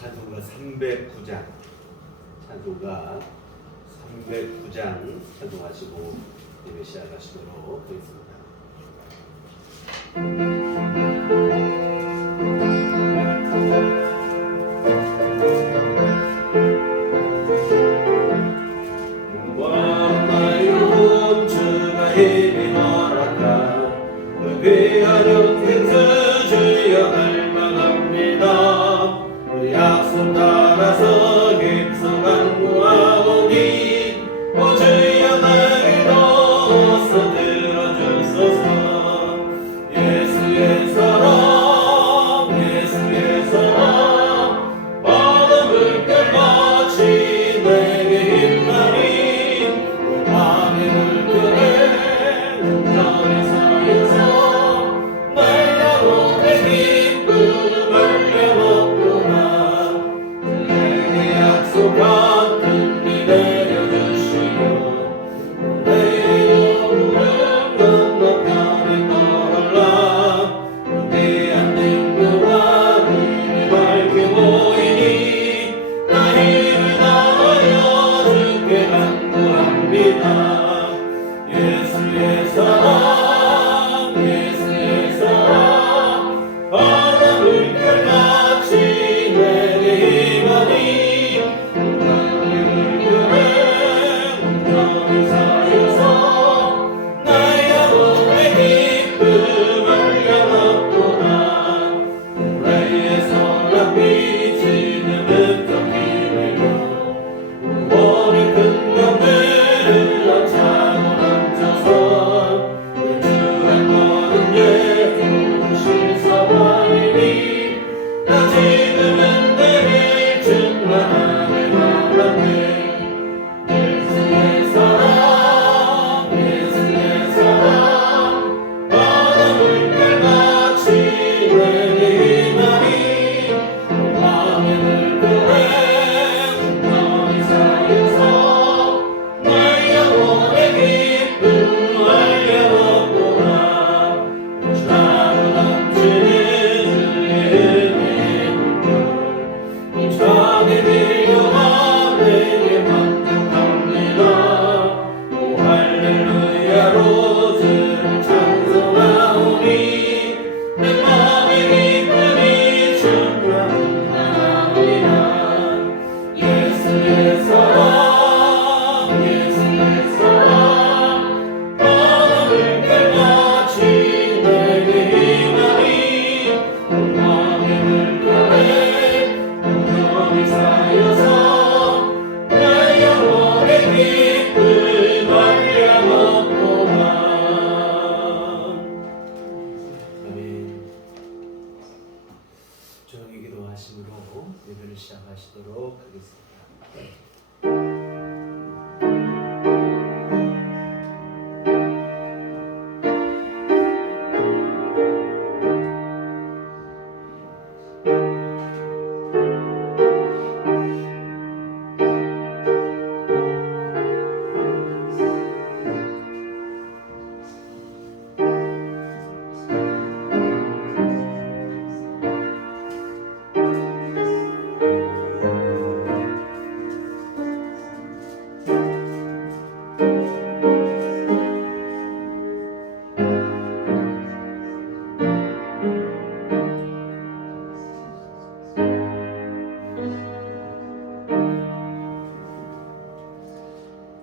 찬송가 309장 찬송가 309장 찬송하시고 예배 시작하시도록 하겠습니다. 원하여 주가 힘이 허락하 그 귀한 은혜를 주여 갈망합니다. 그 약속 따라서 힘써 간구하오니 오 주여 나를 어서 들어주소서. 예수의 사랑 예수의 사랑 바다 물결같이 내게 힘나니 밤의 물결에 온전히 쌓여서 날 영혼의 기쁨을 내어먹구나. 내게 약속한 은혜 내려주시며 내 영혼은 건너편에 떠올라 위대한 능력과 힘이 밝게 보이니 나 힘을 다하여 주께 간구합니다. 예수의 사랑 예수의 사랑 바다 물결같이 내게 임하니 밤의 물결에 온전히 쌓여서 나의 영혼의 기쁨을 영원토다. 나의 선한 빛이 느긋하게 구원의 큰 경배를 나차고 앉아서 내 주의 모든 예수는 실사와이니 나 지금은 내게 충만하게 바라네. 예수의 사랑 예수의 사랑 바다 물결같이 내게 임하니 밤의 물결에 온전히 쌓여서 나의 영혼의 기쁨을 영원토다. 차고 넘치는 주의 은혜의 물결 창에 밀려와 내게 만족합니다. 오 할렐루야로 주를 찬송하오니 내 맘의 기쁨이 충만하오니라. 예수의 사랑 예수의 사랑 바다 물결같이 내게 임하니 밤의 물결에 온전히 쌓여서 내 영혼의 기쁨을 영원토다. 아멘. 조용히 기도하심으로 예배를 시작하시도록 하겠습니다.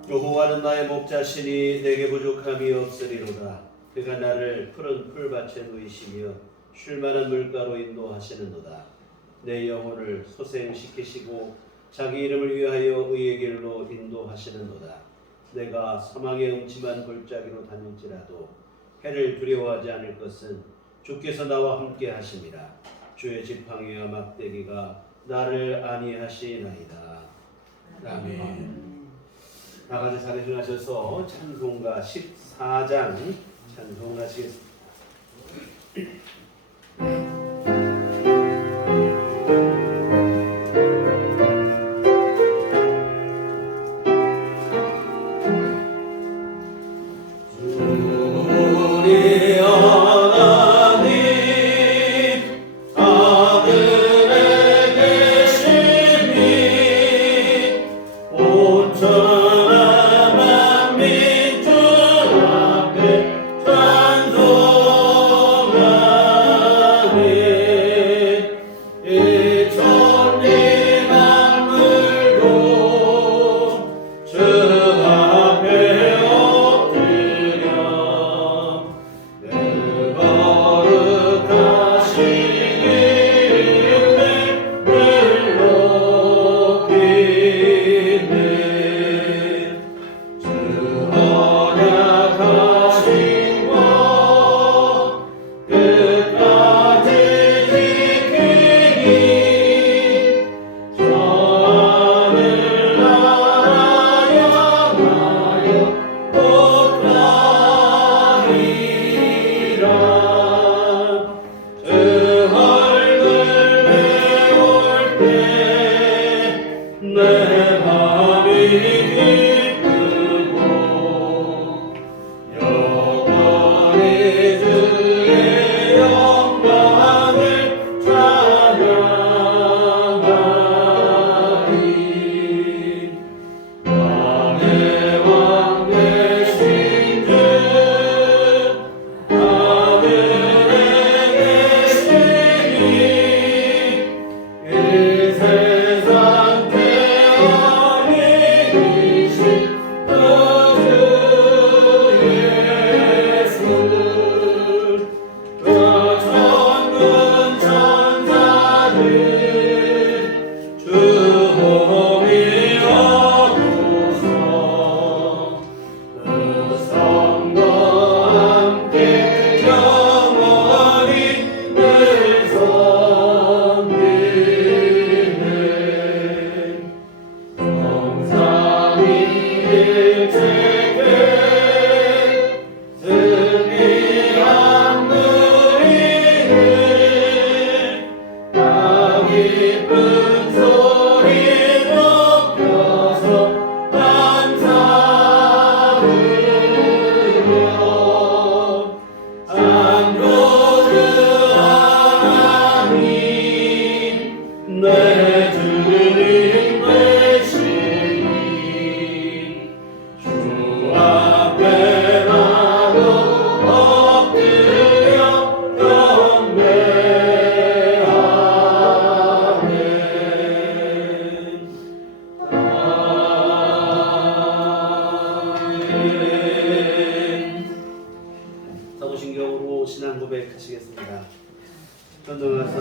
여호와는 나의 목자시니 내게 부족함이 없으리로다. 그가 나를 푸른 풀밭에 누이시며 쉴만한 물가로 인도하시는도다. 내 영혼을 소생시키시고 자기 이름을 위하여 의의 길로 인도하시는도다. 내가 사망의 음침한 골짜기로 다닐지라도 해를 두려워하지 않을 것은 주께서 나와 함께 하심이라. 주의 지팡이와 막대기가 나를 안위하시나이다. 아멘. 나가서 자리를 하셔서 찬송가 14장 찬송하시겠습니다. 우리 하나님 하늘에 계신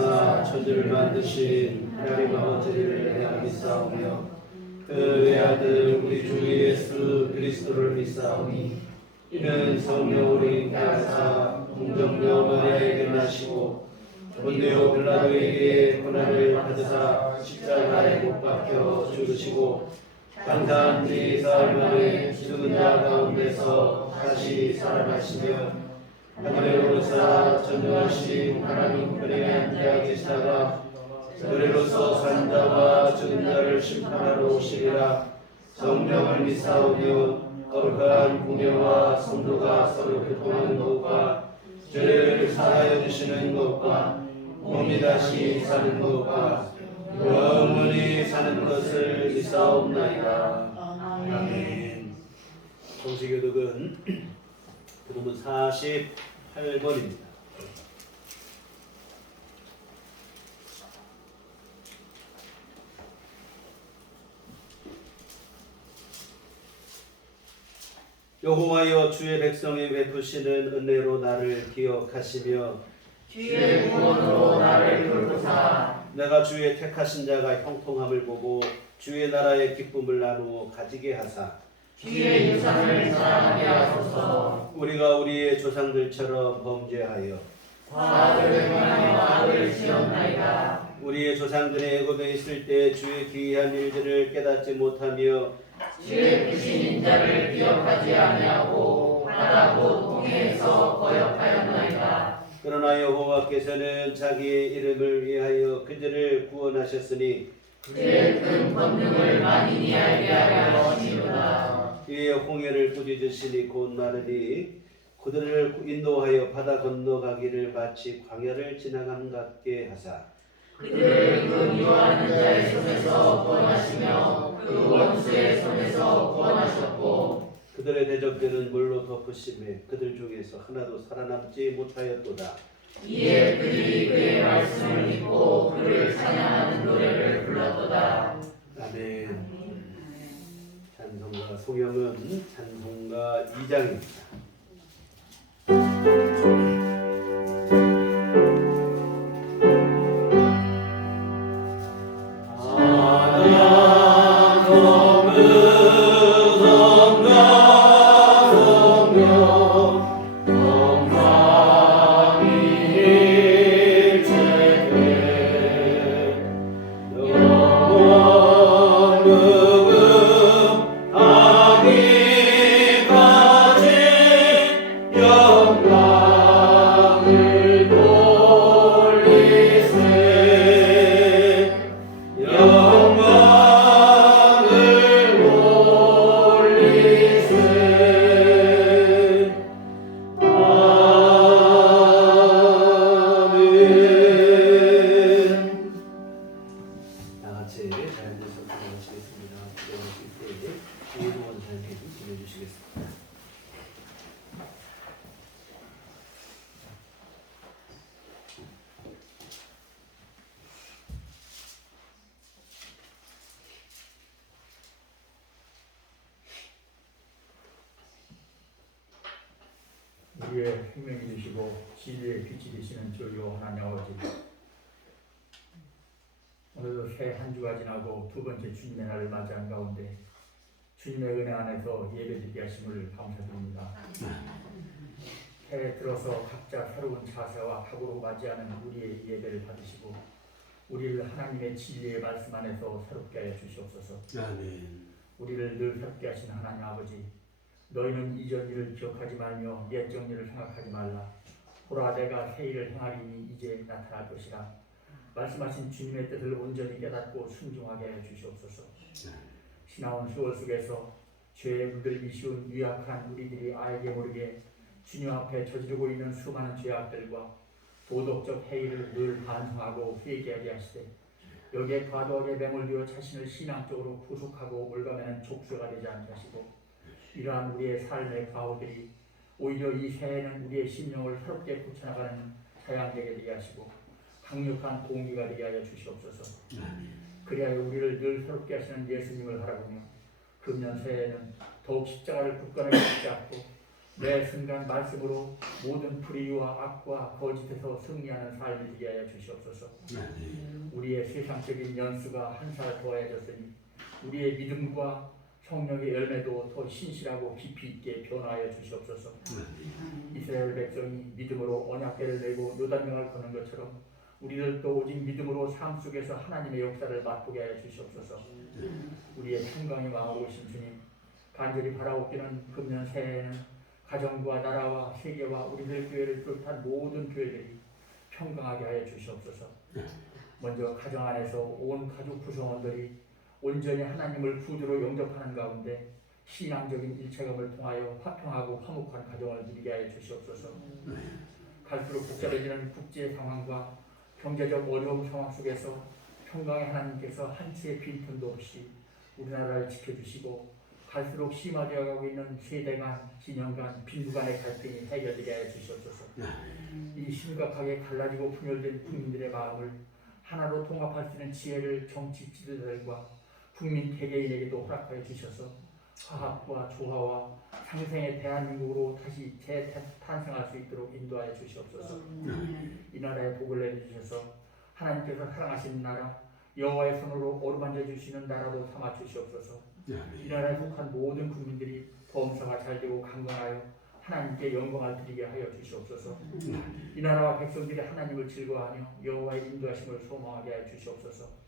하사 천지를 만드신 하나님 아버지를 내가 믿사오며 그의 아들 우리 주 예수 그리스도를 믿사오니 이는 성령으로 인하사 동정녀 마리아에게 나시고 본디오 빌라도에게 고난을 받으사 십자가에 못 박혀 죽으시고 장사한 지 사흘 만에 죽은 자 가운데서 다시 살아나시며 하늘에 오르사 전능하신 하나님 우편에 앉아 계시다가 그리로서 산 자와 죽은 자를 심판하러 오시리라. 성령을 믿사오며 거룩한 공예와 성도가 서로 교통하는 것과 죄를 사하여 주시는 것과 몸이 다시 사는 것과 영원히 사는 것을 믿사옵나이다. 아멘. 성시교독은 그러면 48번입니다. 여호와여 주의 백성이 베푸시는 은혜로 나를 기억하시며 주의 구원으로 나를 돌보사 내가 주의 택하신 자가 형통함을 보고 주의 나라의 기쁨을 나누어 가지게 하사 주의 유산을 자랑하게 하소서. 우리가 우리의 조상들처럼 범죄하여 과거를 행하여 악을 지었나이다. 우리의 조상들이 애굽에 있을 때 주의 기이한 일들을 깨닫지 못하며 주의 크신 인자를 기억하지 아니하고 바다 곧 홍해에서 거역하였나이다. 그러나 여호와께서는 자기의 이름을 위하여 그들을 구원하셨으니 그의 큰 권능을 만인이 알게 하려 하시니라. 이에 홍해를 꾸짖으시니 곧 마르니 그들을 인도하여 바다 건너가기를 마치 광야를 지나감 같게 하사 그들을 그 미워하는 자의 손에서 구원하시며 그 원수의 손에서 구원하셨고 그들의 대적들은 물로 덮으심에 그들 중에서 하나도 살아남지 못하였도다. 이에 그들이 그의 말씀을 믿고 그를 찬양하는 노래를 불렀도다. 아멘. 찬송가 송영은 찬송가 2장입니다. 우리의 생명이 되시고 진리의 빛이 되시는 주여 하나님 아버지, 오늘도 새 한 주가 지나고 두 번째 주님의 날을 맞이한 가운데 주님의 은혜 안에서 예배드리게 하심을 감사드립니다. 새해 들어서 각자 새로운 자세와 각오로 맞이하는 우리의 예배를 받으시고 우리를 하나님의 진리의 말씀 안에서 새롭게 하여 주시옵소서. 아멘. 우리를 늘 새롭게 하신 하나님 아버지, 너희는 이전 일을 기억하지 말며 옛적 일을 생각하지 말라. 보라, 내가 새 일을 행하리니 이제 나타날 것이라. 말씀하신 주님의 뜻을 온전히 깨닫고 순종하게 해 주시옵소서. 지나온 세월 속에서 죄에 물들기 쉬운 유약한 우리들이 알게 모르게 주님 앞에 저지르고 있는 수많은 죄악들과 도덕적 해이를 늘 반성하고 회개하게 하시되 여기에 과도하게 매몰되어 자신을 신앙적으로 구속하고 올가매는 족쇄가 되지 않게 하시고 이러한 우리의 삶의 과오들이 오히려 이 새해에는 우리의 심령을 새롭게 고쳐나가는 사양되게 되게 하시고 강력한 공기가 되게 하여 주시옵소서. 그리하여 우리를 늘 새롭게 하시는 예수님을 바라보며 금년 새해에는 더욱 십자가를 굳건하게 붙잡고 매 순간 말씀으로 모든 불의와 악과 거짓에서 승리하는 삶이 되게 하여 주시옵소서. 우리의 세상적인 연수가 한 살 더해졌으니 우리의 믿음과 성령의 열매도 더 신실하고 깊이 있게 변화하여 주시옵소서. 이스라엘 백성이 믿음으로 언약궤를 메고 요단강을 거는 것처럼 우리들도 오직 믿음으로 삶 속에서 하나님의 역사를 맛보게 하여 주시옵소서. 우리의 평강이 마음오신 주님, 간절히 바라옵기는 금년 새해에는 가정과 나라와 세계와 우리들 교회를 비롯한 모든 교회들이 평강하게 하여 주시옵소서. 먼저 가정 안에서 온 가족 구성원들이 온전히 하나님을 구주로 영접하는 가운데 신앙적인 일체감을 통하여 화평하고 화목한 가정을 누리게 하여 주시옵소서. 갈수록 복잡해지는 국제 상황과 경제적 어려움 상황 속에서 평강의 하나님께서 한치의 빈틈도 없이 우리나라를 지켜주시고 갈수록 심화되어 가고 있는 세대 간, 진영 간, 빈부 간의 갈등이 해결되게 하여 주시옵소서. 이 심각하게 갈라지고 분열된 국민들의 마음을 하나로 통합할 수 있는 지혜를 정치 지도자들과 국민 개개인에게도 허락하여 주셔서 화합과 조화와 상생의 대한민국으로 다시 재탄생할 수 있도록 인도하여 주시옵소서. 이 나라에 복을 내주셔서 하나님께서 사랑하시는 나라, 여호와의 손으로 어루만져 주시는 나라로 삼아 주시옵소서. 이 나라에 속한 모든 국민들이 범사가 잘되고 강건하여 하나님께 영광을 드리게 하여 주시옵소서. 이 나라와 백성들이 하나님을 즐거워하며 여호와의 인도하심을 소망하게 하여 주시옵소서.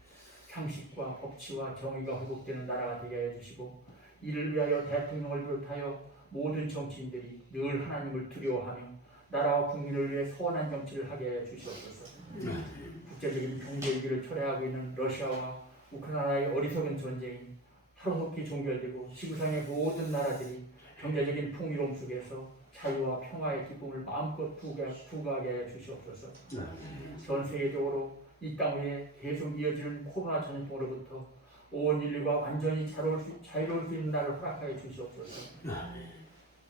상식과 법치와 정의가 회복되는 나라가 되게 하여 주시고 이를 위하여 대통령을 비롯하여 모든 정치인들이 늘 하나님을 두려워하며 나라와 국민을 위해 선한 정치를 하게 하여 주시옵소서. 국제적인 경제 위기를 초래하고 있는 러시아와 우크라이나의 어리석은 전쟁이 하루속히 종결되고 지구상의 모든 나라들이 경제적인 풍요로움 속에서 자유와 평화의 기쁨을 마음껏 부과하게 하여 주시옵소서. 전 세계적으로 이 땅 위에 계속 이어지는 코로나 전염병으로부터 온 인류가 완전히 자유로울 수 있는 날을 허락하여 주시옵소서.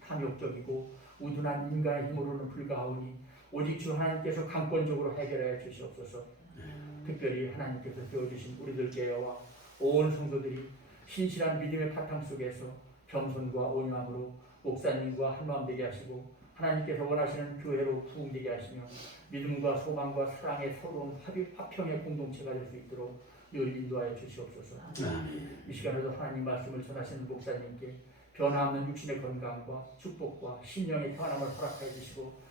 탐욕적이고 우둔한 인간의 힘으로는 불가하오니 오직 주 하나님께서 강권적으로 해결하여 주시옵소서. 특별히 하나님께서 세워주신 우리들 교회와 온 성도들이 신실한 믿음의 바탕 속에서 겸손과 온유함으로 목사님과 한마음 되게 하시고 하나님께서 원하시는 교회로 부흥되게 하시며 믿음과 소망과 사랑의 서러운 화평의 공동체가 될 수 있도록 늘 인도하여 주시옵소서. 이 시간에도 하나님 말씀을 전하시는 목사님께 변화없는 육신의 건강과 축복과 심령의 평안함을 허락하여 주시고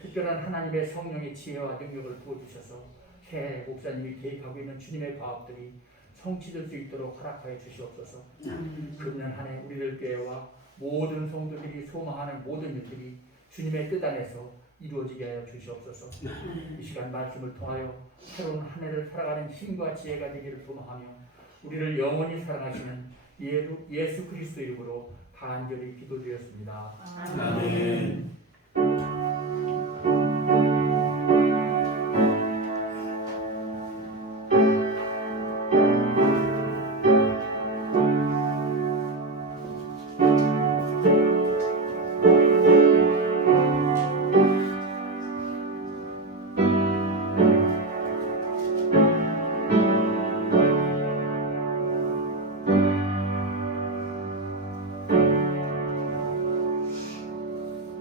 특별한 하나님의 성령의 지혜와 능력을 부어주셔서 새해 목사님이 계획하고 있는 주님의 과업들이 성취될 수 있도록 허락하여 주시옵소서. 금년 한 해 우리들 교회와 모든 성도들이 소망하는 모든 일들이 주님의 뜻 안에서 이루어지게 하여 주시옵소서. 이 시간 말씀을 통하여 새로운 한 해를 살아가는 힘과 지혜가 되기를 소망하며 우리를 영원히 사랑하시는 예수 그리스도 이름으로 간절히 기도드렸습니다. 아멘.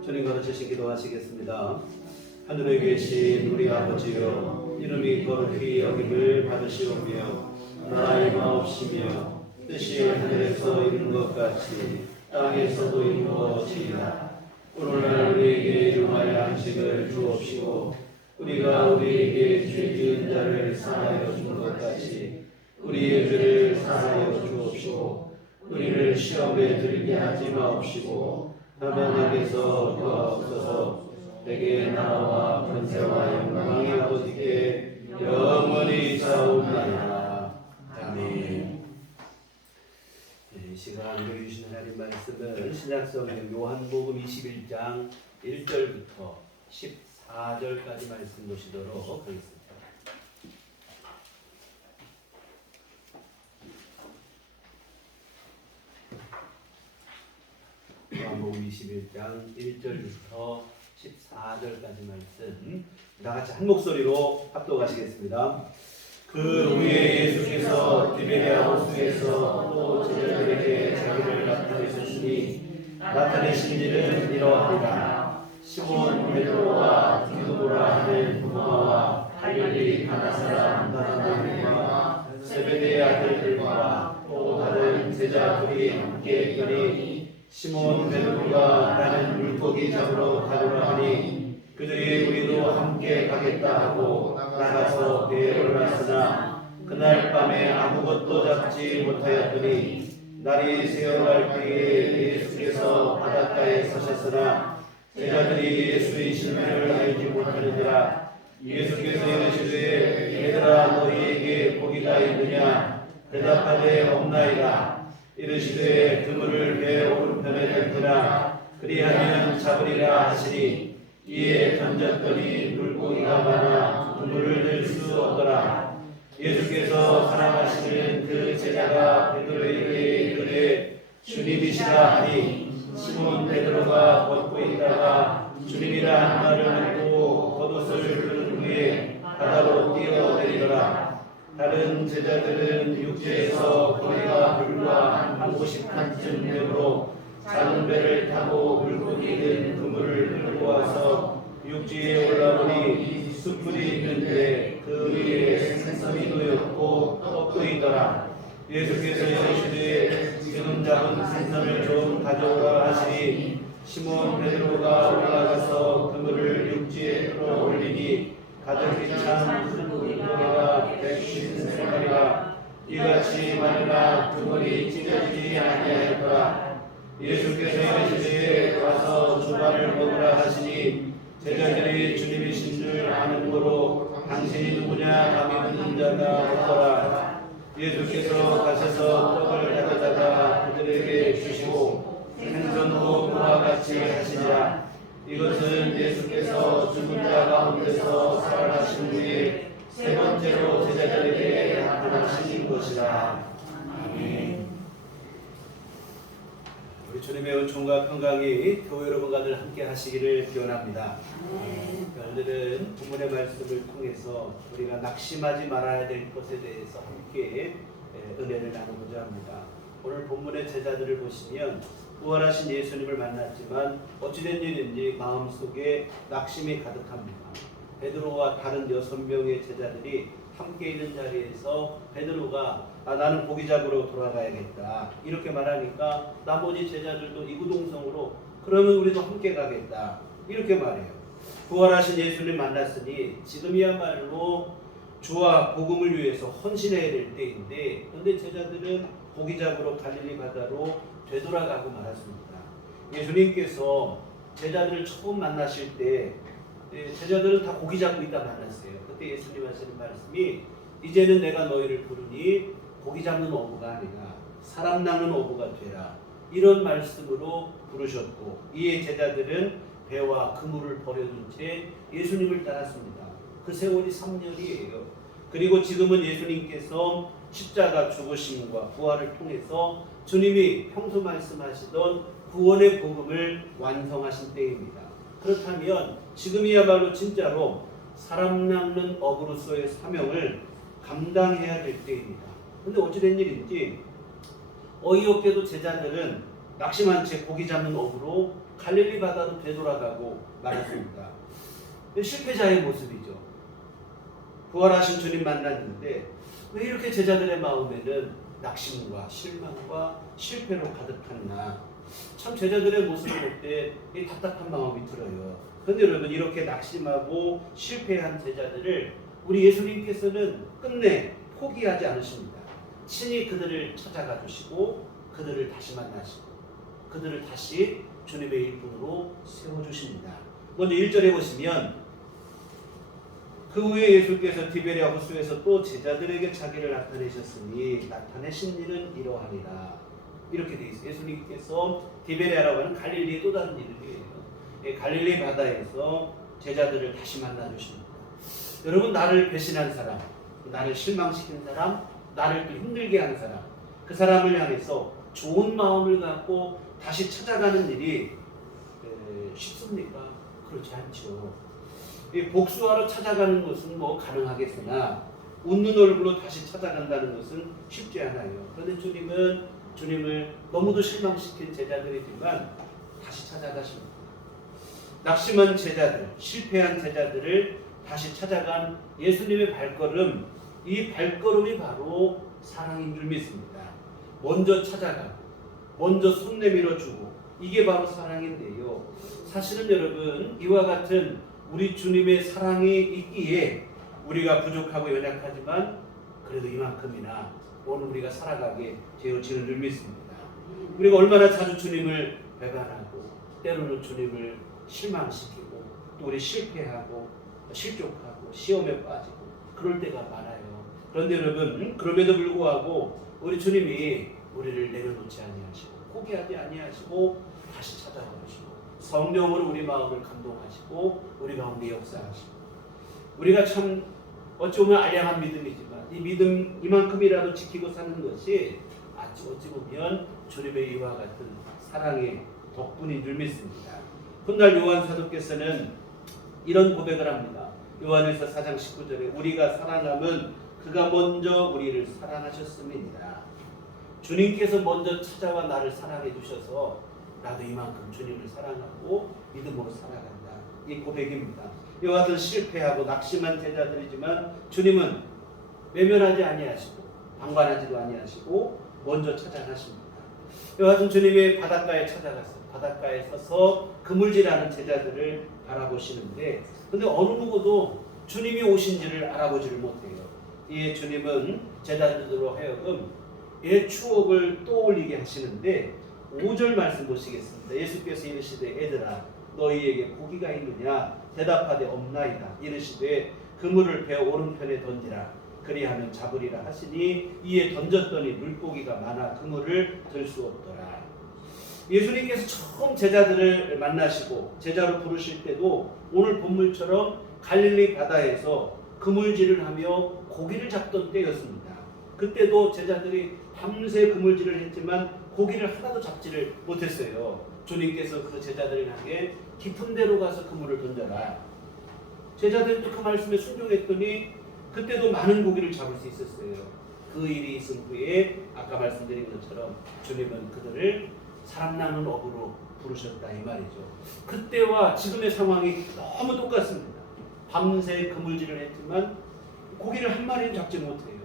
주님 거듭하신 기도하시겠습니다. 하늘에 계신 우리 아버지여, 이름이 거룩히 여김을 받으시오며 나라의 마옵시며 뜻이 하늘에서 이룬 것 같이 땅에서도 이루어지이다. 오늘날 우리에게 일용할 양식을 주옵시고 우리가 우리에게 죄 지은 자를 사하여 준 것 같이 우리의 죄를 사하여 주옵시고 우리를 시험에 들게 하지 마옵시고 다만 악에서 도와옵소서. 내게 나라와 권세와 영광이 아버지께 영원히 있사옵나이다. 아멘. 이 시간 우리 주신 하나님 말씀을 신약성경 요한복음 21장 1절부터 14절까지 말씀 보시도록 하겠습니다. 요한복음 21장 1절부터 14절까지 말씀 다 같이 한 목소리로 합독하시겠습니다. 그 후에 예수께서 디베랴 호수에서 또 제자들에게 자기를 나타내셨으니 나타내신 일은 이러하니라. 시몬 베드로와 디두모라 하는 도마와 갈릴리 가나 사람 나다나엘과 세베대의 아들들과 또 다른 제자들이 함께 있더니 시몬 베드로가 나는 물고기 잡으러 가노라 하니 그들이 우리도 함께 가겠다 하고 나가서 배에 올랐으나 그날 밤에 아무것도 잡지 못하였더니 날이 새어갈 때에 예수께서 바닷가에 서셨으나 제자들이 예수의 신분을 알지 못하느니라. 예수께서 이르시되 얘들아 너희에게 고기가 있느냐? 대답하되 없나이다. 이르시되 그물을 배 오른편에 던지라. 그리하면 잡으리라 하시니 이에 던졌더니 물고기가 많아 그물을 들 수 없더라. 예수께서 사랑하시는 그 제자가 베드로에게 이르되 주님이시라 하니 시몬 베드로가 걷고 있다가 주님이라 한 말을 듣고 겉옷을 들은 후에 바다로 뛰어내리더라. 다른 제자들은 육지에서 거리가 불과 한 50칸쯤 되므로 작은 배를 타고 물고기 있는 그물을 끌고 와서 육지에 올라오니 숯불이 있는데 그 위에 생선이 놓였고 떡도 있더라. 예수께서 이르시되 지금 잡은 생선을 좀 가져오라 하시니 시몬 베드로가 올라가서 그물을 육지에 끌어올리니 가득히 찬 큰 물고기가 150마리라. 이같이 많으나 그물이 찢어지지 아니하였더라. 예수께서 이르시되 와서 조반을 먹으라 하시니 제자들이 주님이신 줄 아는 거로 당신이 누구냐 감히 묻는 자가 없더라. 예수께서 가셔서 떡을 가져다가 그들에게 주시고 생선도 그와 같이 하시니라. 이것은 예수께서 죽은 자 가운데서 살아나신 후에 세 번째로 제자들에게 나타나신 것이라. 아멘. 우리 주님의 은총과 평강이 교회 여러분과들 함께 하시기를 기원합니다. 오늘은 본문의 말씀을 통해서 우리가 낙심하지 말아야 될 것에 대해서 함께 은혜를 나누고자 합니다. 오늘 본문의 제자들을 보시면 부활하신 예수님을 만났지만 어찌된 일인지 마음속에 낙심이 가득합니다. 베드로와 다른 6명의 제자들이 함께 있는 자리에서 베드로가 나는 고기 잡으러 돌아가야겠다 이렇게 말하니까 나머지 제자들도 이구동성으로 그러면 우리도 함께 가겠다 이렇게 말해요. 부활하신 예수님 만났으니 지금이야말로 주와 복음을 위해서 헌신해야 될 때인데 그런데 제자들은 고기 잡으러 갈릴리 바다로 되돌아가고 말았습니다. 예수님께서 제자들을 처음 만나실 때 제자들은 다 고기 잡고 있다 만났어요. 그때 예수님 하시는 말씀이 이제는 내가 너희를 부르니 고기 잡는 어부가 아니라 사람 낚는 어부가 되라 이런 말씀으로 부르셨고 이에 제자들은 배와 그물을 버려둔 채 예수님을 따랐습니다. 그 세월이 3년이에요. 그리고 지금은 예수님께서 십자가 죽으심과 부활을 통해서 주님이 평소 말씀하시던 구원의 복음을 완성하신 때입니다. 그렇다면 지금이야말로 진짜로 사람 낚는 어부로서의 사명을 감당해야 될 때입니다. 근데 어찌된 일인지 어이없게도 제자들은 낙심한 채 고기 잡는 어부로 갈릴리 바다로 되돌아가고 말았습니다. 실패자의 모습이죠. 부활하신 주님 만났는데 왜 이렇게 제자들의 마음에는 낙심과 실망과 실패로 가득했나. 참 제자들의 모습을 볼 때 답답한 마음이 들어요. 그런데 여러분 이렇게 낙심하고 실패한 제자들을 우리 예수님께서는 끝내 포기하지 않으십니다. 친히 그들을 찾아가 주시고 그들을 다시 만나시고 그들을 다시 주님의 일꾼으로 세워주십니다. 먼저 1절에 보시면 그 후에 예수께서 디베랴 호수에서 또 제자들에게 자기를 나타내셨으니 나타내신 일은 이러하니라. 이렇게 되어 있어요. 예수님께서 디베랴라고 하는 갈릴리의 또 다른 이름이에요. 갈릴리 바다에서 제자들을 다시 만나주십니다. 여러분 나를 배신한 사람, 나를 실망시킨 사람, 나를 또 힘들게 한 사람 그 사람을 향해서 좋은 마음을 갖고 다시 찾아가는 일이 쉽습니까? 그렇지 않죠. 복수하러 찾아가는 것은 뭐 가능하겠으나 웃는 얼굴로 다시 찾아간다는 것은 쉽지 않아요. 그런데 주님은 주님을 너무도 실망시킨 제자들이지만 다시 찾아가십니다. 낙심한 제자들, 실패한 제자들을 다시 찾아간 예수님의 발걸음, 이 발걸음이 바로 사랑인 줄 믿습니다. 먼저 찾아가고 먼저 손 내밀어 주고 이게 바로 사랑인데요. 사실은 여러분 이와 같은 우리 주님의 사랑이 있기에 우리가 부족하고 연약하지만 그래도 이만큼이나 오늘 우리가 살아가게 되어지는 줄 믿습니다. 우리가 얼마나 자주 주님을 배반하고 때로는 주님을 실망시키고 또 우리 실패하고 실족하고 시험에 빠지고 그럴 때가 많아요. 그런데 여러분 그럼에도 불구하고 우리 주님이 우리를 내려놓지 아니하시고 포기하지 아니하시고 다시 찾아와 주시고 성령으로 우리 마음을 감동하시고 우리 가운데 역사하시고 우리가 참 어찌 보면 아량한 믿음이지만 이 믿음 이만큼이라도 지키고 사는 것이 어찌 보면 주님의 이와 같은 사랑의 덕분인 줄 믿습니다. 훗날 요한 사도께서는 이런 고백을 합니다. 요한일서 4장 19절에 우리가 사랑함은 그가 먼저 우리를 사랑하셨음이니라. 주님께서 먼저 찾아와 나를 사랑해 주셔서 나도 이만큼 주님을 사랑하고 믿음으로 살아간다. 이 고백입니다. 이와 같은 실패하고 낙심한 제자들이지만 주님은 외면하지 아니하시고 방관하지도 아니하시고 먼저 찾아가십니다. 이와 같은 주님의 바닷가에 찾아가서 바닷가에 서서 그물질하는 제자들을 바라보시는데 근데 어느 누구도 주님이 오신지를 알아보지를 못해요. 이에 주님은 제자들로 하여금 옛 추억을 떠올리게 하시는데 5절 말씀 보시겠습니다. 예수께서 이르시되 애들아 너희에게 고기가 있느냐 대답하되 없나이다. 이르시되 그물을 배 오른편에 던지라 그리하면 잡으리라 하시니 이에 던졌더니 물고기가 많아 그물을 들 수 없더라. 예수님께서 처음 제자들을 만나시고 제자로 부르실 때도 오늘 본문처럼 갈릴리 바다에서 그물질을 하며 고기를 잡던 때였습니다. 그때도 제자들이 밤새 그물질을 했지만 고기를 하나도 잡지를 못했어요. 주님께서 그 제자들을 향해 깊은 데로 가서 그물을 던져라. 제자들이 또 그 말씀에 순종했더니 그때도 많은 고기를 잡을 수 있었어요. 그 일이 있은 후에 아까 말씀드린 것처럼 주님은 그들을 사람 나는 업으로 부르셨다 이 말이죠. 그때와 지금의 상황이 너무 똑같습니다. 밤새 그물질을 했지만 고기를 한 마리는 잡지 못해요.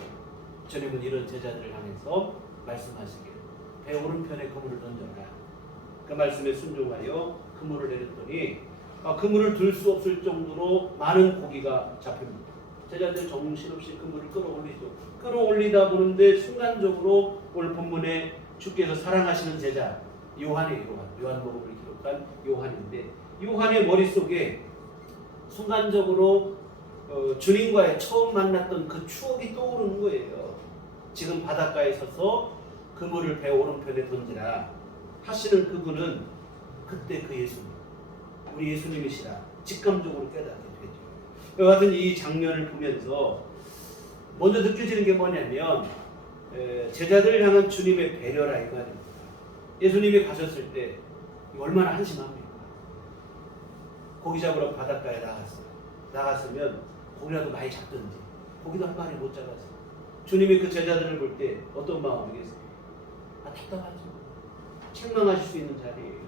주님은 이런 제자들을 향해서 말씀하시길 배 오른편에 그물을 던져라. 그 말씀에 순종하여 그물을 내렸더니 그물을 들 수 없을 정도로 많은 고기가 잡힙니다. 제자들 정신없이 그물을 끌어올리죠. 끌어올리다 보는데 순간적으로 오늘 본문에 주께서 사랑하시는 제자 요한복음을 기록한 요한인데 요한의 머릿속에 순간적으로 주님과의 처음 만났던 그 추억이 떠오르는 거예요. 지금 바닷가에 서서 그물을 배 오른편에 던지라 하시는 그분은 그때 그 예수님, 우리 예수님이시라 직감적으로 깨닫게 되죠. 이와 같은 이 장면을 보면서 먼저 느껴지는 게 뭐냐면 제자들을 향한 주님의 배려라 이 말입니다. 예수님이 가셨을 때 얼마나 한심합니까? 고기 잡으러 바닷가에 나갔으면 고기라도 많이 잡든지 고기도 한 마리 못 잡았어요. 주님이 그 제자들을 볼 때 어떤 마음이겠어요? 답답하죠. 책망하실 수 있는 자리예요.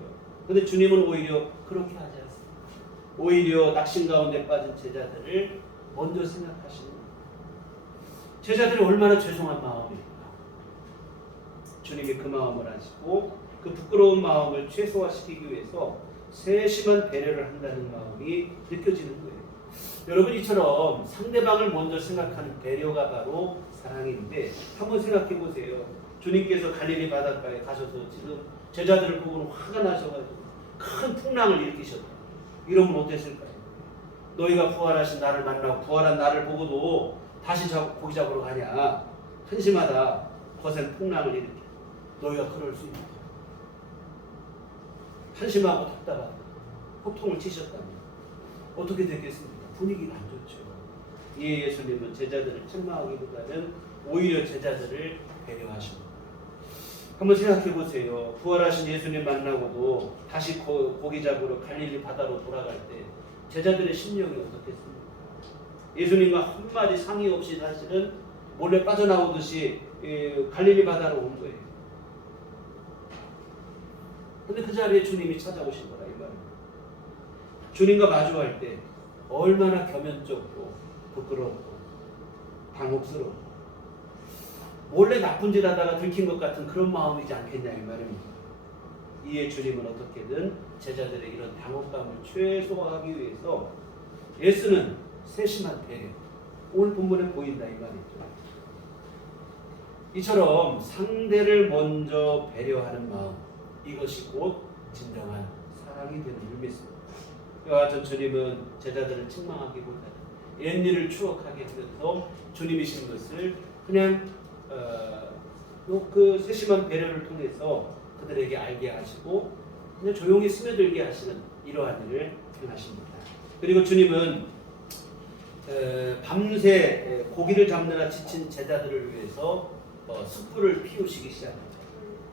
그런데 주님은 오히려 그렇게 하지 않습니다. 오히려 낙심 가운데 빠진 제자들을 먼저 생각하시는 거예요. 제자들이 얼마나 죄송한 마음입니까? 주님이 그 마음을 아시고 그 부끄러운 마음을 최소화시키기 위해서 세심한 배려를 한다는 마음이 느껴지는 거예요. 여러분 이처럼 상대방을 먼저 생각하는 배려가 바로 사랑인데 한번 생각해 보세요. 주님께서 갈릴리 바닷가에 가셔서 지금 제자들을 보고는 화가 나셔가지고 큰 풍랑을 일으키셨다. 이러면 어땠을까요? 너희가 부활하신 나를 만나고 부활한 나를 보고도 다시 고기 잡으러 가냐? 한심하다. 거센 풍랑을 일으켜. 너희가 그럴 수 있냐? 한심하고 답답하다. 호통을 치셨다면 어떻게 됐겠습니까? 분위기가 안 좋죠. 이에 예수님은 제자들을 책망하기보다는 오히려 제자들을 배려하십니다. 한번 생각해 보세요. 부활하신 예수님 만나고도 다시 고기 잡으러 갈릴리 바다로 돌아갈 때 제자들의 심령이 어떻겠습니까? 예수님과 한마디 상의 없이 사실은 몰래 빠져나오듯이 갈릴리 바다로 온 거예요. 근데 그 자리에 주님이 찾아오신 거라 이 말입니다. 주님과 마주할 때 얼마나 겸연쩍고 부끄럽고 당혹스럽고 몰래 나쁜 짓 하다가 들킨 것 같은 그런 마음이지 않겠냐 이 말입니다. 이에 주님은 어떻게든 제자들의 이런 당혹감을 최소화하기 위해서 예수는 세심한 배려, 오늘 본문에 보인다 이 말이죠. 이처럼 상대를 먼저 배려하는 마음, 이것이 곧 진정한 사랑이 되는 줄 믿습니다. 이와 같은 주님은 제자들을 책망하기보다는 옛일을 추억하게 하면서 주님이신 것을 그냥 그 세심한 배려를 통해서 그들에게 알게 하시고 그냥 조용히 스며들게 하시는 이러한 일을 행하십니다. 그리고 주님은 밤새 고기를 잡느라 지친 제자들을 위해서 숯불을 피우시기 시작합니다.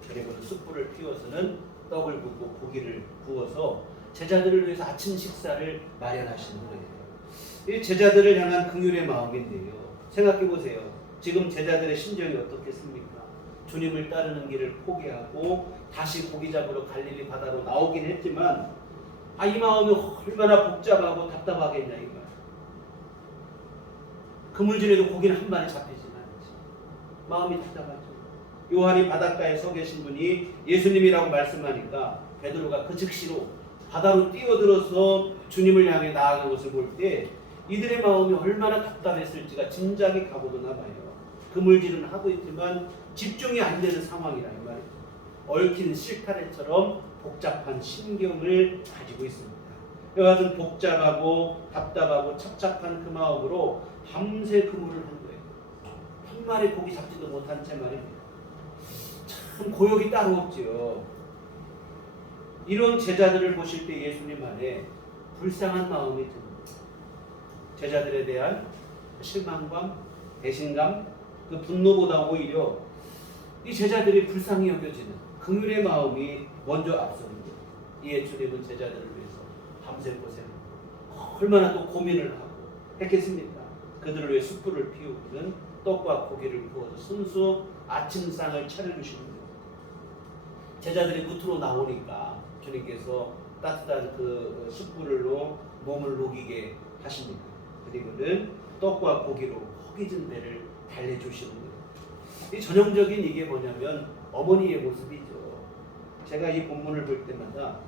그리고 숯불을 피워서는 떡을 굽고 고기를 구워서 제자들을 위해서 아침 식사를 마련하시는 거예요. 이 제자들을 향한 긍휼의 마음인데요. 생각해 보세요. 지금 제자들의 심정이 어떻겠습니까? 주님을 따르는 길을 포기하고 다시 고기 잡으러 갈릴리 바다로 나오긴 했지만 이 마음이 얼마나 복잡하고 답답하겠냐 이 말. 그물질에도 고기는 한 마리 잡히진 않지. 마음이 답답하죠. 요한이 바닷가에 서 계신 분이 예수님이라고 말씀하니까 베드로가 그 즉시로 바다로 뛰어들어서 주님을 향해 나아간 것을 볼 때 이들의 마음이 얼마나 답답했을지가 짐작이 가보도나 봐요. 그물질은 하고 있지만 집중이 안 되는 상황이라 이 말이죠. 얽힌 실타래처럼 복잡한 심경을 가지고 있습니다. 이와 같은 복잡하고 답답하고 착잡한 그 마음으로 밤새 그물을 한 거예요. 한 마리 고기 잡지도 못한 채 말입니다. 참 고역이 따로 없지요. 이런 제자들을 보실 때 예수님 안에 불쌍한 마음이 듭니다. 제자들에 대한 실망감, 배신감, 그 분노보다 오히려 이 제자들이 불쌍히 여겨지는 긍휼의 마음이 먼저 앞섭니다. 이에 주님은 제자들을 위해서 밤새 고생하고 얼마나 또 고민을 하고 했겠습니까? 그들을 위해 숯불을 피우고는 떡과 고기를 구워서 순수 아침상을 차려주시는 거예요. 제자들이 끝으로 나오니까 주님께서 따뜻한 그 숯불로 몸을 녹이게 하십니다. 그리고는 떡과 고기로 허기진 배를 달래주시는 거예요. 이 전형적인 이게 뭐냐면 어머니의 모습이죠. 제가 이 본문을 볼 때마다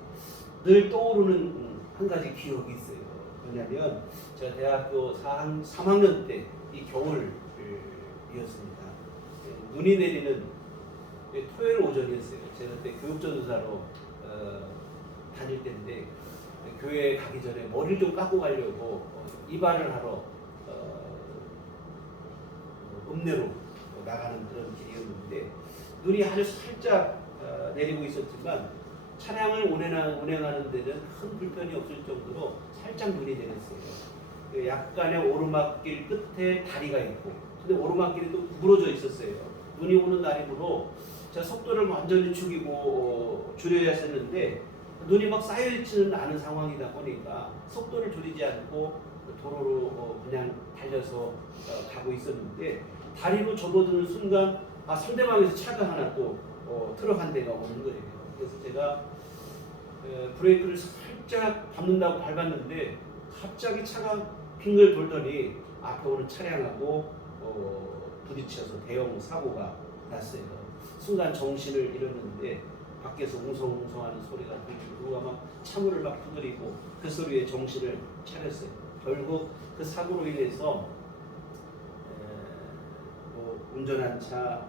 늘 떠오르는 한 가지 기억이 있어요. 뭐냐면 제가 대학교 3학년 때 이 겨울이었습니다. 눈이 내리는 토요일 오전이었어요. 제가 그때 교육전도사로 다닐 때인데 교회에 가기 전에 머리를 좀 깎고 가려고 이발을 하러 읍내로 나가는 그런 길이었는데 눈이 아주 살짝 내리고 있었지만 차량을 운행하는 데는 큰 불편이 없을 정도로 살짝 눈이 내렸어요. 약간의 오르막길 끝에 다리가 있고 근데 오르막길이 또 구부러져 있었어요. 눈이 오는 날이므로 제가 속도를 완전히 줄이고 줄여야 했었는데 눈이 막 쌓여있지는 않은 상황이다 보니까 속도를 줄이지 않고 도로로 그냥 달려서 가고 있었는데 다리로 접어드는 순간 상대방에서 차가 하나 또 트럭 한 대가 오는 거예요. 그래서 제가 브레이크를 살짝 밟는다고 밟았는데 갑자기 차가 빙글 돌더니 앞에 오는 차량하고 부딪혀서 대형 사고가 났어요. 순간 정신을 잃었는데 밖에서 웅성웅성하는 소리가 들리고 누가 막 차문을 막 두드리고 그 소리에 정신을 차렸어요. 결국 그 사고로 인해서 운전한 차,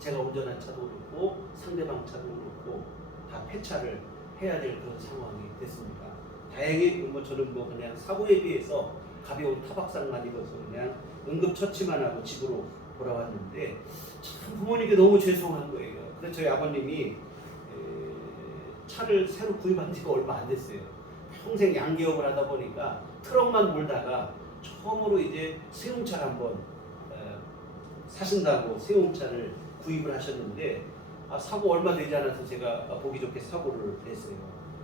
제가 운전한 차도 그렇고 상대방 차도 그렇고 다 폐차를 해야 될 그런 상황이 됐습니다. 다행히 저는 그냥 사고에 비해서 가벼운 타박상만 입어서 그냥 응급처치만 하고 집으로 돌아왔는데 참 부모님께 너무 죄송한 거예요. 그래서 저희 아버님이 차를 새로 구입한 지가 얼마 안 됐어요. 평생 양기업을 하다 보니까 트럭만 몰다가 처음으로 이제 세움차를 한번 사신다고 세움차를 구입을 하셨는데 사고 얼마 되지 않아서 제가 보기 좋게 사고를 냈어요.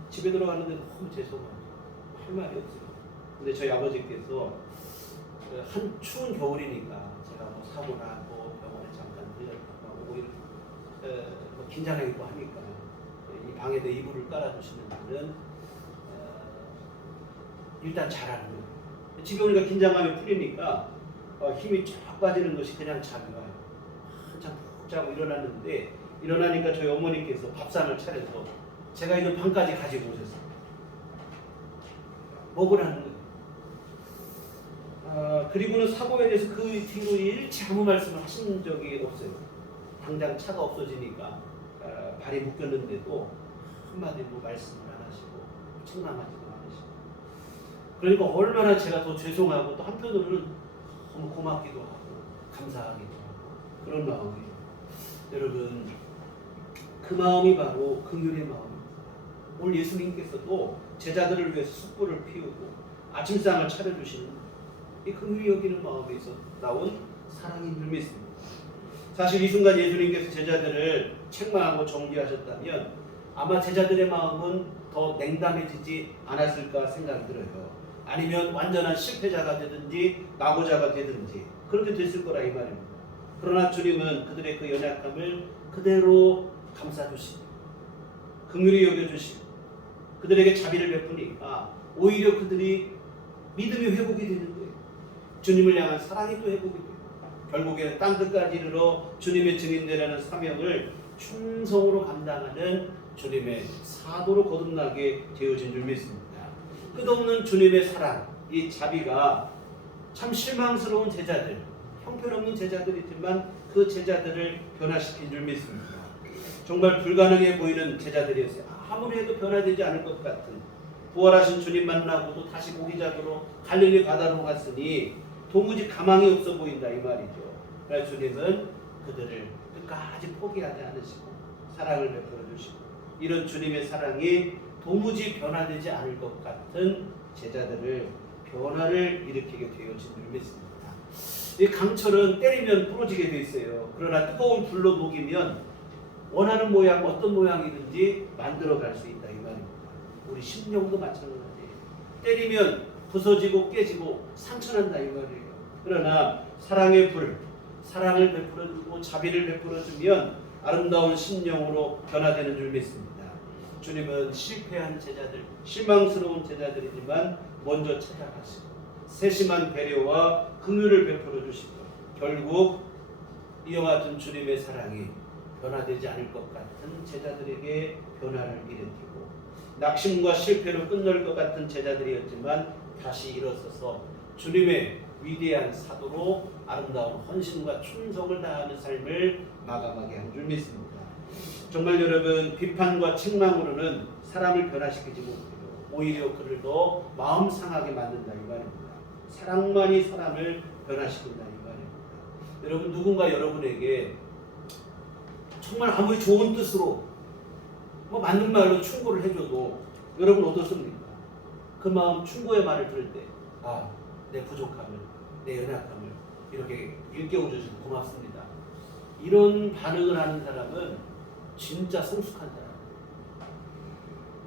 집에 들어가는데 너무 죄송해요. 할 말이 없어요. 근데 저희 아버지께서 한 추운 겨울이니까 제가 사고 나고 병원에 잠깐 들렸다가 오고 긴장하기도 하니까 이 방에다 이불을 깔아주시는 분은 일단 잘하는 거예요. 집에 오니까 긴장감이 풀리니까 힘이 쫙 빠지는 것이 그냥 잠이 와요. 한참 푹 자고 일어났는데 일어나니까 저희 어머니께서 밥상을 차려서 제가 있는 방까지 가지고 오셨어요. 먹으라는 거예요. 그리고는 사고에 대해서 그 뒤로 일체 아무 말씀을 하신 적이 없어요. 당장 차가 없어지니까 발이 묶였는데도 한마디 말씀을 안 하시고 책망하지도 않으시고, 그러니까 얼마나 제가 더 죄송하고 또 한편으로는 너무 고맙기도 하고 감사하기도 하고 그런 마음이에요. 여러분, 그 마음이 바로 긍휼의 마음입니다. 오늘 예수님께서도 제자들을 위해서 숯불을 피우고 아침상을 차려주시는 이 긍휼히 여기는 마음에서 나온 사랑인 줄 믿습니다. 사실 이 순간 예수님께서 제자들을 책망하고 정죄하셨다면 아마 제자들의 마음은 더 냉담해지지 않았을까 생각이 들어요. 아니면 완전한 실패자가 되든지 낙오자가 되든지 그렇게 됐을 거라 이 말입니다. 그러나 주님은 그들의 그 연약함을 그대로 감싸주시고 긍휼히 여겨주시고 그들에게 자비를 베푸니까 오히려 그들이 믿음이 회복이 되는 거예요. 주님을 향한 사랑이 또 회복이 돼요. 결국에는 땅끝까지 이르러 주님의 증인되라는 사명을 충성으로 감당하는 주님의 사도로 거듭나게 되어진 줄 믿습니다. 끝없는 주님의 사랑, 이 자비가 참 실망스러운 제자들, 형편없는 제자들이지만 그 제자들을 변화시킨 줄 믿습니다. 정말 불가능해 보이는 제자들이었어요. 아무리 해도 변화되지 않을 것 같은, 부활하신 주님 만나고도 다시 모기잡으러 갈릴리 바다로 갔으니 도무지 가망이 없어 보인다 이 말이죠. 그래서 주님은 그들을 끝까지 포기하지 않으시고 사랑을 베풀어 주시고, 이런 주님의 사랑이 도무지 변화되지 않을 것 같은 제자들을 변화를 일으키게 되어진 줄 믿습니다. 이 강철은 때리면 부러지게 돼 있어요. 그러나 뜨거운 불로 녹이면 원하는 모양, 어떤 모양이든지 만들어 갈 수 있다 이 말입니다. 우리 심령도 마찬가지예요. 때리면 부서지고 깨지고 상처난다 이 말이에요. 그러나 사랑의 불, 사랑을 베풀어주고 자비를 베풀어주면 아름다운 심령으로 변화되는 줄 믿습니다. 주님은 실패한 제자들, 실망스러운 제자들이지만 먼저 찾아가시고 세심한 배려와 긍휼을 베풀어 주시고 결국 이와 같은 주님의 사랑이 변화되지 않을 것 같은 제자들에게 변화를 일으키고 낙심과 실패로 끝날 것 같은 제자들이었지만 다시 일어서서 주님의 위대한 사도로 아름다운 헌신과 충성을 다하는 삶을 마감하게 한 줄 믿습니다. 정말 여러분, 비판과 책망으로는 사람을 변화시키지 못해요. 오히려 그를 더 마음 상하게 만든다 이 말입니다. 사랑만이 사람을 변화시킨다 이 말입니다. 여러분, 누군가 여러분에게 정말 아무리 좋은 뜻으로 맞는 말로 충고를 해줘도 여러분 어떻습니까? 그 마음 충고의 말을 들을 때 내 부족함을, 내 연약함을 이렇게 일깨워 주셔서 고맙습니다. 이런 반응을 하는 사람은 진짜 성숙한 사람.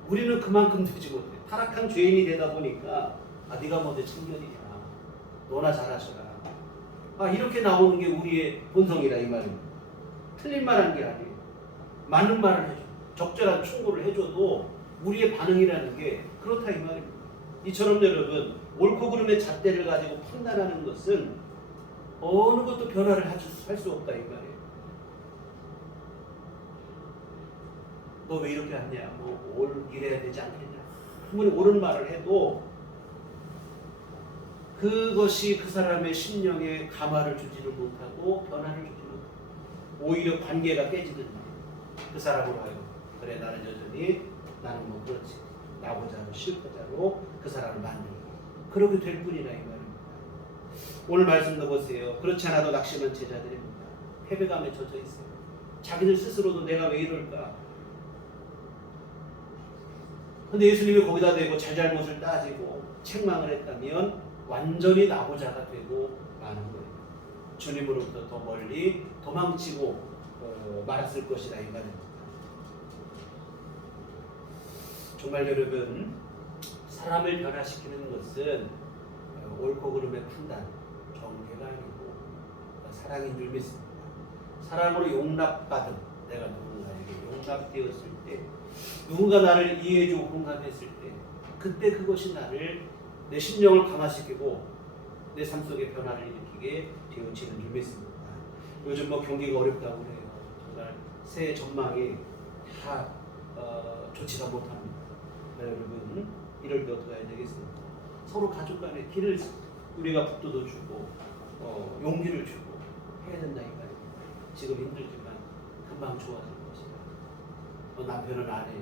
우리는 그만큼 되지 못해. 타락한 죄인이 되다 보니까 네가 뭐 내 청년이냐, 너나 잘하셔라. 이렇게 나오는 게 우리의 본성이라 이 말입니다. 틀린 말 한 게 아니에요. 맞는 말을 해줘. 적절한 충고를 해줘도 우리의 반응이라는 게 그렇다 이 말입니다. 이처럼 여러분, 옳고 그름의 잣대를 가지고 판단하는 것은 어느 것도 변화를 할 수 없다 이 말이에요. 너 왜 이렇게 하냐? 이래야 되지 않겠냐? 아무리 옳은 말을 해도 그것이 그 사람의 심령에 감화를 주지를 못하고 변화를 주지 못하고 오히려 관계가 깨지든지 그 사람으로 하여금 그래 나는 여전히 나는 그렇지 나고자로 실패자로 그 사람을 만들고 그렇게 될 뿐이라 이 말입니다. 오늘 말씀도 보세요. 그렇지 않아도 낙심한 제자들입니다. 패배감에 젖어 있어요. 자기들 스스로도 내가 왜 이럴까? 근데 예수님이 거기다 대고 잘잘못을 따지고 책망을 했다면 완전히 낙오자가 되고 마는 거예요. 주님으로부터 더 멀리 도망치고 말았을 것이다 이 말입니다. 정말 여러분, 사람을 변화시키는 것은 옳고 그름의 판단, 정죄가 아니고 사랑인 줄 믿습니다. 사랑으로 용납받은, 내가 누군가에게 봉합되었을 때, 누군가 나를 이해해주고 공감했을 때, 그때 그것이 나를 내 심령을 강화시키고 내 삶 속에 변화를 일으키게 되어지는 줄 믿습니다. 요즘 뭐 경기가 어렵다고 해요. 정말 새해 전망이 다 좋지가 못합니다. 여러분, 이럴 때 어떻게 해야 되겠습니까? 서로 가족 간에 길을 우리가 북돋워 주고 용기를 주고 해야 된다 이 말입니다. 지금 힘들지만 금방 좋아질 것이다. 남편은 아내에게,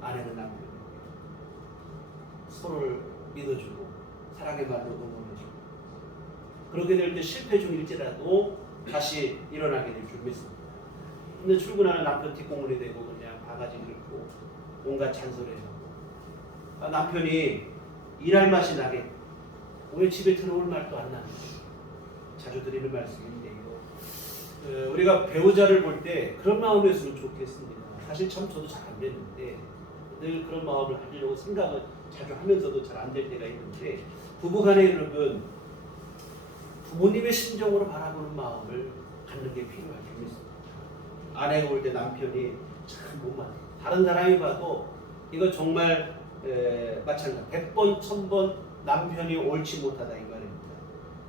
아내는 남편에게 서로를 믿어주고 사랑의 말로 응원해주고, 그렇게 될 때 실패 중일지라도 다시 일어나게 될 줄 믿습니다. 근데 출근하는 남편 뒷공문이 되고 그냥 바가지 긁고 온갖 잔소리하고, 남편이 일할 맛이 나게 왜 집에 들어올 말도 안 나는 거예요. 자주 드리는 말씀인데요. 우리가 배우자를 볼 때 그런 마음이었으면 좋겠습니다. 사실 참 저도 잘 안 됐는데 늘 그런 마음을 가지려고 생각을 자주 하면서도 잘 안 될 때가 있는데, 부부간에 여러분 부모님의 심정으로 바라보는 마음을 갖는 게 필요할 줄 믿습니다. 아내가 볼 때 남편이 참 못만, 다른 사람이 봐도 이거 정말 마찬가지 100번 1000번 남편이 옳지 못하다 이 말입니다.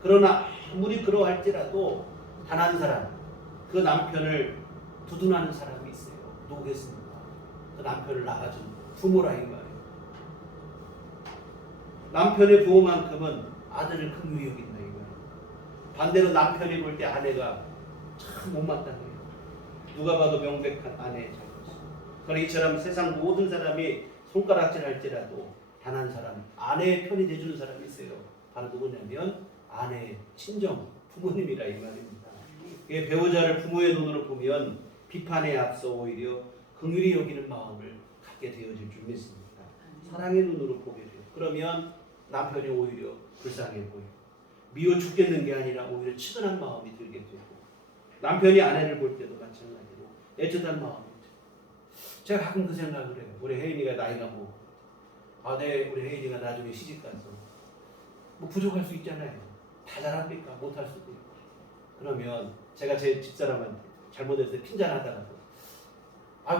그러나 아무리 그러할지라도 단 한 사람, 그 남편을 두둔하는 사람이 있어요. 누구겠습니까? 그 남편을 낳아준 부모라 이 말이에요. 남편의 부모만큼은 아들을 긍휼히 여긴다 이 말이에요. 반대로 남편이 볼 때 아내가 참 못마땅해요. 누가 봐도 명백한 아내의 잘못. 그러나 이처럼 세상 모든 사람이 손가락질 할지라도 단 한 사람, 아내의 편이 돼주는 사람이 있어요. 바로 누구냐면 아내의 친정 부모님이라 이 말입니다. 배우자를 부모의 눈으로 보면 비판에 앞서 오히려 긍휼히 여기는 마음을 갖게 되어질 줄 믿습니다. 사랑의 눈으로 보게 돼요. 그러면 남편이 오히려 불쌍해 보여요. 미워 죽겠는 게 아니라 오히려 측은한 마음이 들게 되고, 남편이 아내를 볼 때도 마찬가지로 애틋한 마음이 들어요. 제가 가끔 그 생각을 해요. 우리 혜인이가 나이가 뭐, 우리 혜인이가 나중에 시집가서 뭐 부족할 수 있잖아요. 다 잘합니까? 못할 수도 있고. 그러면 제가 제 집사람한테 잘못해서 핀잔하다가도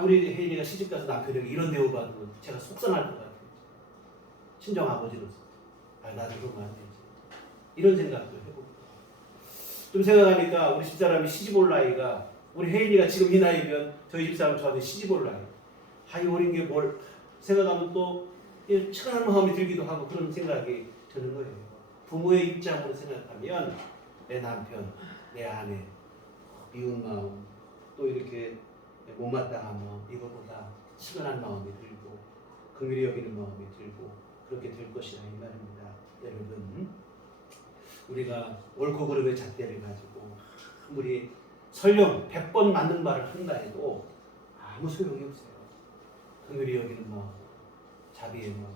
우리 혜인이가 시집가서 남편에게 이런 대우 받으면 제가 속상할 것 같아요. 친정 아버지로서 나도 그러면 안 되지, 이런 생각도 해보고, 좀 생각하니까 우리 집사람이 시집 올 나이가, 우리 혜인이가 지금 이 나이면 저희 집사람 저한테 시집 올 나이, 이 어린 게 뭘 생각하면 또 측은한 마음이 들기도 하고 그런 생각이 드는 거예요. 부모의 입장으로 생각하면 내 남편, 내 아내 미운 마음, 또 이렇게 못마땅한 마음, 이거보다 측은한 마음이 들고 긍휼히 여기는 마음이 들고 그렇게 될 것이라 이 말입니다. 여러분, 우리가 옳고 그름의 잣대를 가지고 아무리 설령 100번 맞는 말을 한다 해도 아무 소용이 없어요. 긍휼히 여기는 마음, 자비의 마음.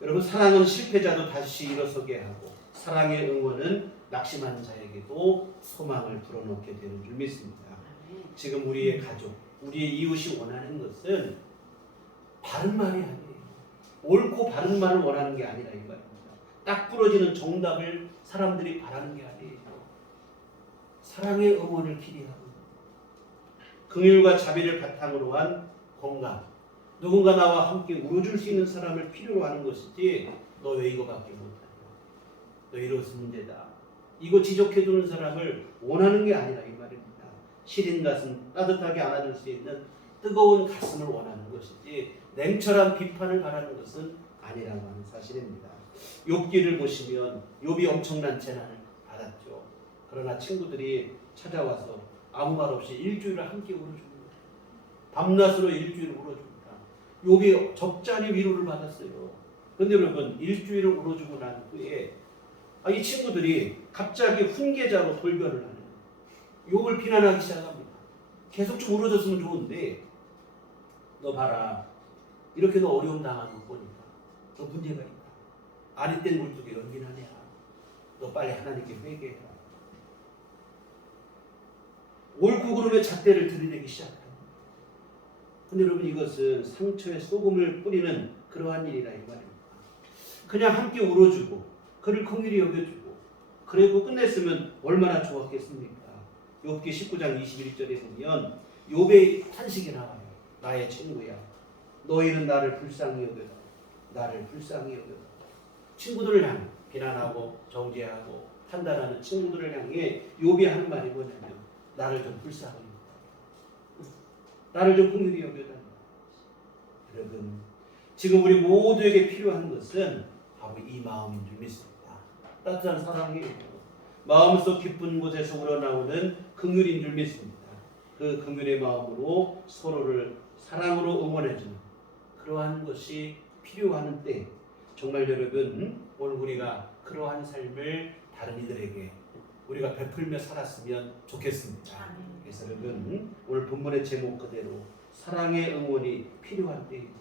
여러분, 사랑은 실패자도 다시 일어서게 하고, 사랑의 응원은 낙심하는 자에게도 소망을 불어넣게 되는 줄 믿습니다. 지금 우리의 가족, 우리의 이웃이 원하는 것은 바른 말이 아니에요. 옳고 바른 말을 원하는 게 아니라 이 말입니다. 딱 부러지는 정답을 사람들이 바라는 게 아니에요. 사랑의 응원을 기대하고 긍휼과 자비를 바탕으로 한 공감, 누군가 나와 함께 울어줄 수 있는 사람을 필요로 하는 것이지, 너 왜 이거밖에 못하냐, 너 이러서 문제다, 이거 지적해주는 사람을 원하는 게 아니라 이 말입니다. 시린 가슴 따뜻하게 안아줄 수 있는 뜨거운 가슴을 원하는 것이지, 냉철한 비판을 바라는 것은 아니라고 하는 사실입니다. 욥기를 보시면 욥이 엄청난 재난을 받았죠. 그러나 친구들이 찾아와서 아무 말 없이 일주일을 함께 울어줍니다. 밤낮으로 일주일을 울어줍니다. 욥이 적잖이 위로를 받았어요. 그런데 여러분, 일주일을 울어주고 난 후에 이 친구들이 갑자기 훈계자로 돌변을 하는 거예요. 욥을 비난하기 시작합니다. 계속 좀 울어줬으면 좋은데, 너 봐라, 이렇게 너 어려움 당하는 거 보니까 너 문제가 있다. 아니 땐 물뚝에 연민하냐. 너 빨리 하나님께 회개해라. 옳고 그름의 잣대를 들이대기 시작합니다. 근데 여러분, 이것은 상처에 소금을 뿌리는 그러한 일이라 이 말입니다. 그냥 함께 울어주고 그를 긍휼히 여겨주고 그리고 끝냈으면 얼마나 좋았겠습니까? 욥기 19장 21절에 보면 욥의 탄식이 나와요. 나의 친구야, 너희는 나를 불쌍히 여겨라. 나를 불쌍히 여겨라. 친구들을 향해 비난하고 정죄하고 판단하는 친구들을 향해 욥이 하는 말이 뭐냐면 나를 좀 불쌍히 여겨라. 나를 좀 긍휼히 여겨라. 여러분, 지금 우리 모두에게 필요한 것은 바로 이 마음인 줄 믿습니다. 따뜻한 사랑이에요. 마음속 깊은 곳에서 우러나오는 긍휼인 줄 믿습니다. 그 긍휼의 마음으로 서로를 사랑으로 응원해주는 그러한 것이 필요한 때, 정말 여러분 오늘 우리가 그러한 삶을 다른 이들에게 우리가 베풀며 살았으면 좋겠습니다. 그래서 여러분 오늘 본문의 제목 그대로 사랑의 응원이 필요한 때입니다.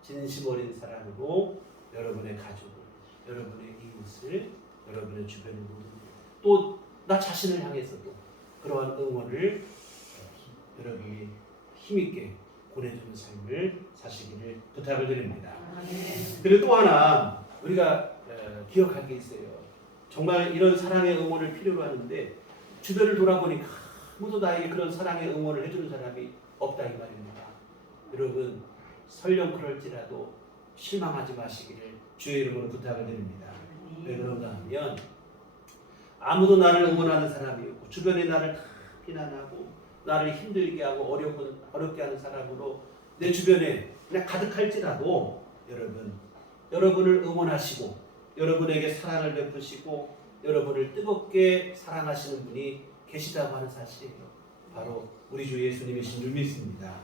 진심 어린 사랑으로 여러분의 가족을, 여러분의 이웃을, 여러분의 주변의 모든 또 나 자신을 향해서도 그러한 응원을 여러분이 힘있게 보내주는 삶을 사시기를 부탁을 드립니다. 그리고 또 하나 우리가 기억할 게 있어요. 정말 이런 사랑의 응원을 필요로 하는데 주변을 돌아보니까 아무도 나에게 그런 사랑의 응원을 해주는 사람이 없다 이 말입니다. 여러분 설령 그럴지라도 실망하지 마시기를 주의 이름으로 부탁을 드립니다. 왜 그런가 하면 아무도 나를 응원하는 사람이 없고 주변에 나를 다 비난하고 나를 힘들게 하고 어렵게 하는 사람으로 내 주변에 그냥 가득할지라도 여러분을 응원하시고 여러분에게 사랑을 베푸시고 여러분을 뜨겁게 사랑하시는 분이 계시다고 하는 사실이에요. 바로 우리 주 예수님이신 줄 믿습니다.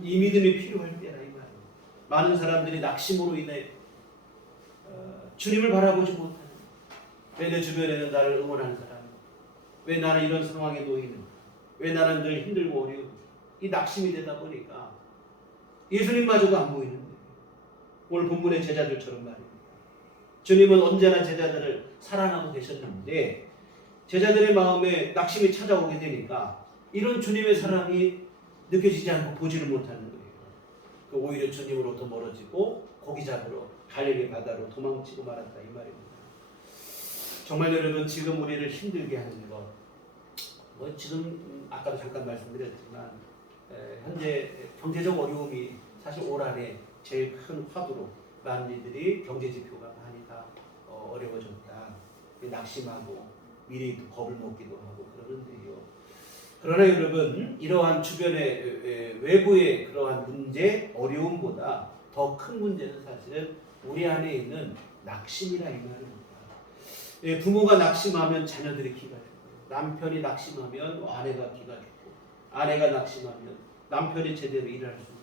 이 믿음이 필요할 때라 이 말이에요. 많은 사람들이 낙심으로 인해 주님을 바라보지 못하는, 왜 내 주변에는 나를 응원하는 사람이, 왜 나는 이런 상황에 놓이는, 왜 나는 늘 힘들고 어려운 이 낙심이 되다 보니까 예수님마저도 안 보이는 거예요. 오늘 본문의 제자들처럼 말입니다. 주님은 언제나 제자들을 사랑하고 계셨는데 제자들의 마음에 낙심이 찾아오게 되니까 이런 주님의 사랑이 느껴지지 않고 보지를 못하는 거예요. 오히려 주님으로부터 멀어지고 고기 잡으러 갈릴리 바다로 도망치고 말았다 이 말입니다. 정말 여러분 지금 우리를 힘들게 하는 것, 지금 아까도 잠깐 말씀드렸지만 현재 경제적 어려움이 사실 올 한해 제일 큰 화두로 많은 이들이 경제 지표가 많이 다 어려워졌다, 낙심하고 미래에 또 겁을 먹기도 하고 그러는데요. 그러나 여러분 이러한 주변의 외부의 그러한 문제, 어려움보다 더 큰 문제는 사실은 우리 안에 있는 낙심이라 이 말입니다. 부모가 낙심하면 자녀들이 기가 죽고, 남편이 낙심하면 아내가 기가 죽고, 아내가 낙심하면 남편이 제대로 일할 수 없고,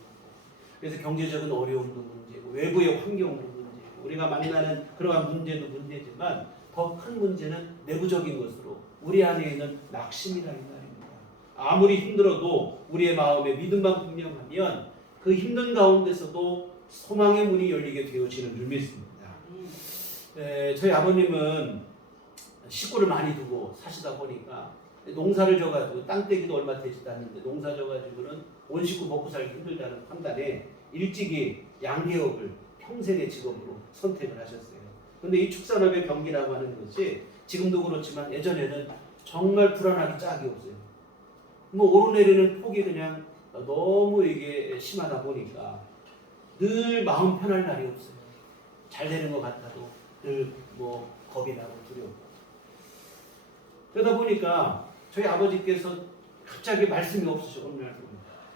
그래서 경제적인 어려움도 문제고 외부의 환경도 문제고 우리가 만나는 그러한 문제도 문제지만 더 큰 문제는 내부적인 것으로 우리 안에 있는 낙심이라 이 말입니다. 아무리 힘들어도 우리의 마음에 믿음만 분명하면 그 힘든 가운데서도 소망의 문이 열리게 되어지는 줄 믿습니다. 저희 아버님은 식구를 많이 두고 사시다 보니까 농사를 져가지고 땅떼기도 얼마 되지도 않는데 농사 져가지고는 온 식구 먹고 살기 힘들다는 판단에 일찍이 양계업을 평생의 직업으로 선택을 하셨어요. 그런데 이 축산업의 경기라고 하는 것이 지금도 그렇지만 예전에는 정말 불안하기 짝이 없어요. 뭐 오르내리는 폭이 그냥 너무 이게 심하다 보니까 늘 마음 편할 날이 없어요. 잘 되는 것 같아도 늘 뭐 겁이 나고 두렵고. 그러다 보니까 저희 아버지께서 갑자기 말씀이 없으셔. 어느 날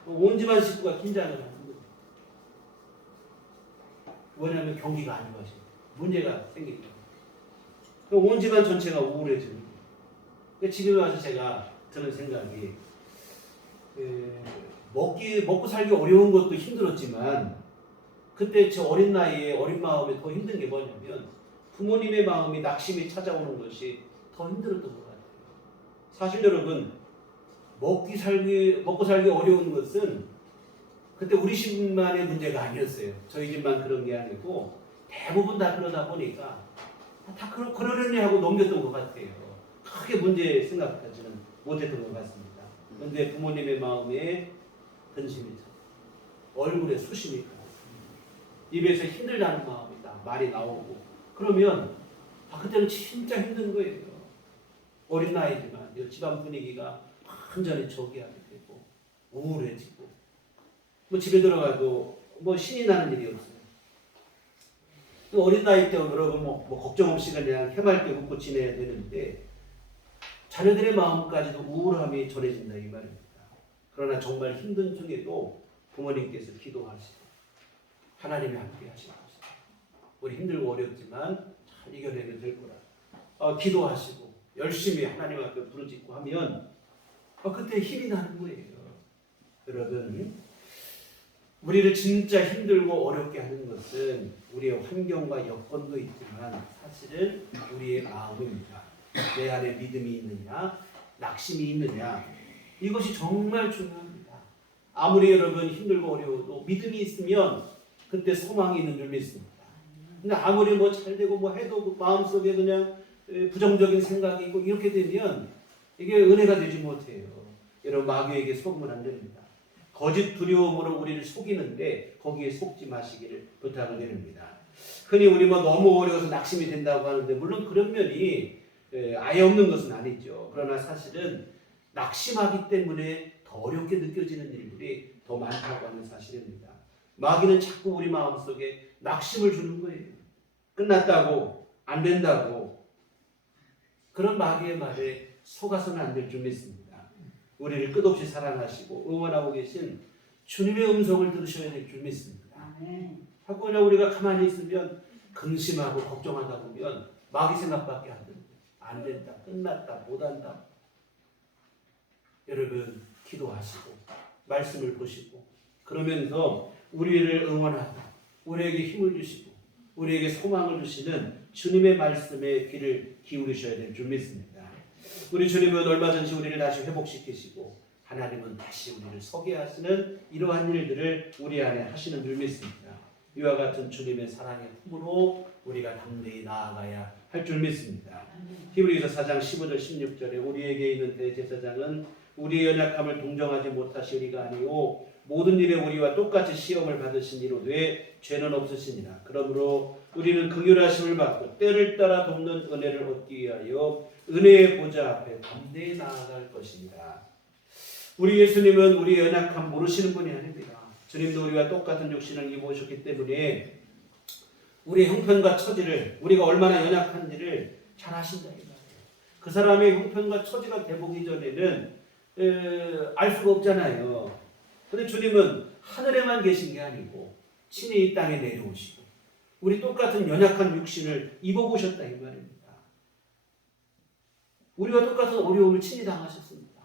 온 집안 식구가 긴장을 하는 거예요. 왜냐하면 경기가 안 좋아지고 문제가 생기니까. 온 집안 전체가 우울해지는 거예요. 지금 와서 제가 드는 생각이 먹고 살기 어려운 것도 힘들었지만 그때 저 어린 나이에 어린 마음에 더 힘든 게 뭐냐면 부모님의 마음이 낙심이 찾아오는 것이 더 힘들었던 것 같아요. 사실 여러분 먹고 살기 어려운 것은 그때 우리 집만의 문제가 아니었어요. 저희 집만 그런 게 아니고 대부분 다 그러다 보니까 다 그러려니 하고 넘겼던 것 같아요. 크게 문제 생각하지는 못했던 것 같습니다. 그런데 부모님의 마음에 근심이 얼굴에 수심이 입에서 힘들다는 마음이 말이 나오고 그러면 그때는 진짜 힘든 거예요. 어린 나이지만 집안 분위기가 완전히 저기하게 되고 우울해지고 뭐 집에 들어가도 뭐 신이 나는 일이 없어요. 또 어린 나이 때 여러분 뭐 걱정 없이 그냥 해맑게 웃고 지내야 되는데 자녀들의 마음까지도 우울함이 전해진다 이 말입니다. 그러나 정말 힘든 중에도 부모님께서 기도하시고 하나님이 함께 하시고 우리 힘들고 어렵지만 잘 이겨내면 될 거라 기도하시고 열심히 하나님 앞에 부르짖고 하면 그때 힘이 나는 거예요. 여러분 우리를 진짜 힘들고 어렵게 하는 것은 우리의 환경과 여건도 있지만 사실은 우리의 마음입니다. 내 안에 믿음이 있느냐 낙심이 있느냐 이것이 정말 중요합니다. 아무리 여러분 힘들고 어려워도 믿음이 있으면 그때 소망이 있는 줄 믿습니다. 근데 아무리 뭐 잘되고 뭐 해도 마음속에 그냥 부정적인 생각이 있고 이렇게 되면 이게 은혜가 되지 못해요. 여러분 마귀에게 속으면 안 됩니다. 거짓 두려움으로 우리를 속이는데 거기에 속지 마시기를 부탁을 드립니다. 흔히 우리 뭐 너무 어려워서 낙심이 된다고 하는데 물론 그런 면이 아예 없는 것은 아니죠. 그러나 사실은 낙심하기 때문에 더 어렵게 느껴지는 일들이 더 많다고 하는 사실입니다. 마귀는 자꾸 우리 마음속에 낙심을 주는 거예요. 끝났다고 안 된다고 그런 마귀의 말에 속아서는 안 될 줄 믿습니다. 우리를 끝없이 사랑하시고 응원하고 계신 주님의 음성을 들으셔야 될 줄 믿습니다. 자꾸 그냥 우리가 가만히 있으면 근심하고 걱정하다 보면 마귀 생각밖에 안 듭니다. 안 된다, 끝났다, 못한다. 여러분 기도하시고 말씀을 보시고 그러면서 우리를 응원하고 우리에게 힘을 주시고 우리에게 소망을 주시는 주님의 말씀에 귀를 기울이셔야 될 줄 믿습니다. 우리 주님은 얼마 전시 우리를 다시 회복시키시고 하나님은 다시 우리를 서게 하시는 이러한 일들을 우리 안에 하시는 줄 믿습니다. 이와 같은 주님의 사랑의 품으로 우리가 담대히 나아가야 할 줄 믿습니다. 히브리서 4장 15절 16절에 우리에게 있는 대제사장은 우리의 연약함을 동정하지 못하시리가 아니오 모든 일에 우리와 똑같이 시험을 받으신 이로되 죄는 없으시니라. 그러므로 우리는 긍휼하심을 받고 때를 따라 돕는 은혜를 얻기 위하여 은혜의 보좌 앞에 담대히 나아갈 것입니다. 우리 예수님은 우리의 연약함 모르시는 분이 아닙니다. 주님도 우리와 똑같은 육신을 입으셨기 때문에 우리의 형편과 처지를 우리가 얼마나 연약한지를 잘 아신다 이 말이에요. 그 사람의 형편과 처지가 돼보기 전에는 알 수가 없잖아요. 그런데 주님은 하늘에만 계신 게 아니고 친히 이 땅에 내려오시고 우리 똑같은 연약한 육신을 입어보셨다 이 말입니다. 우리와 똑같은 어려움을 친히 당하셨습니다.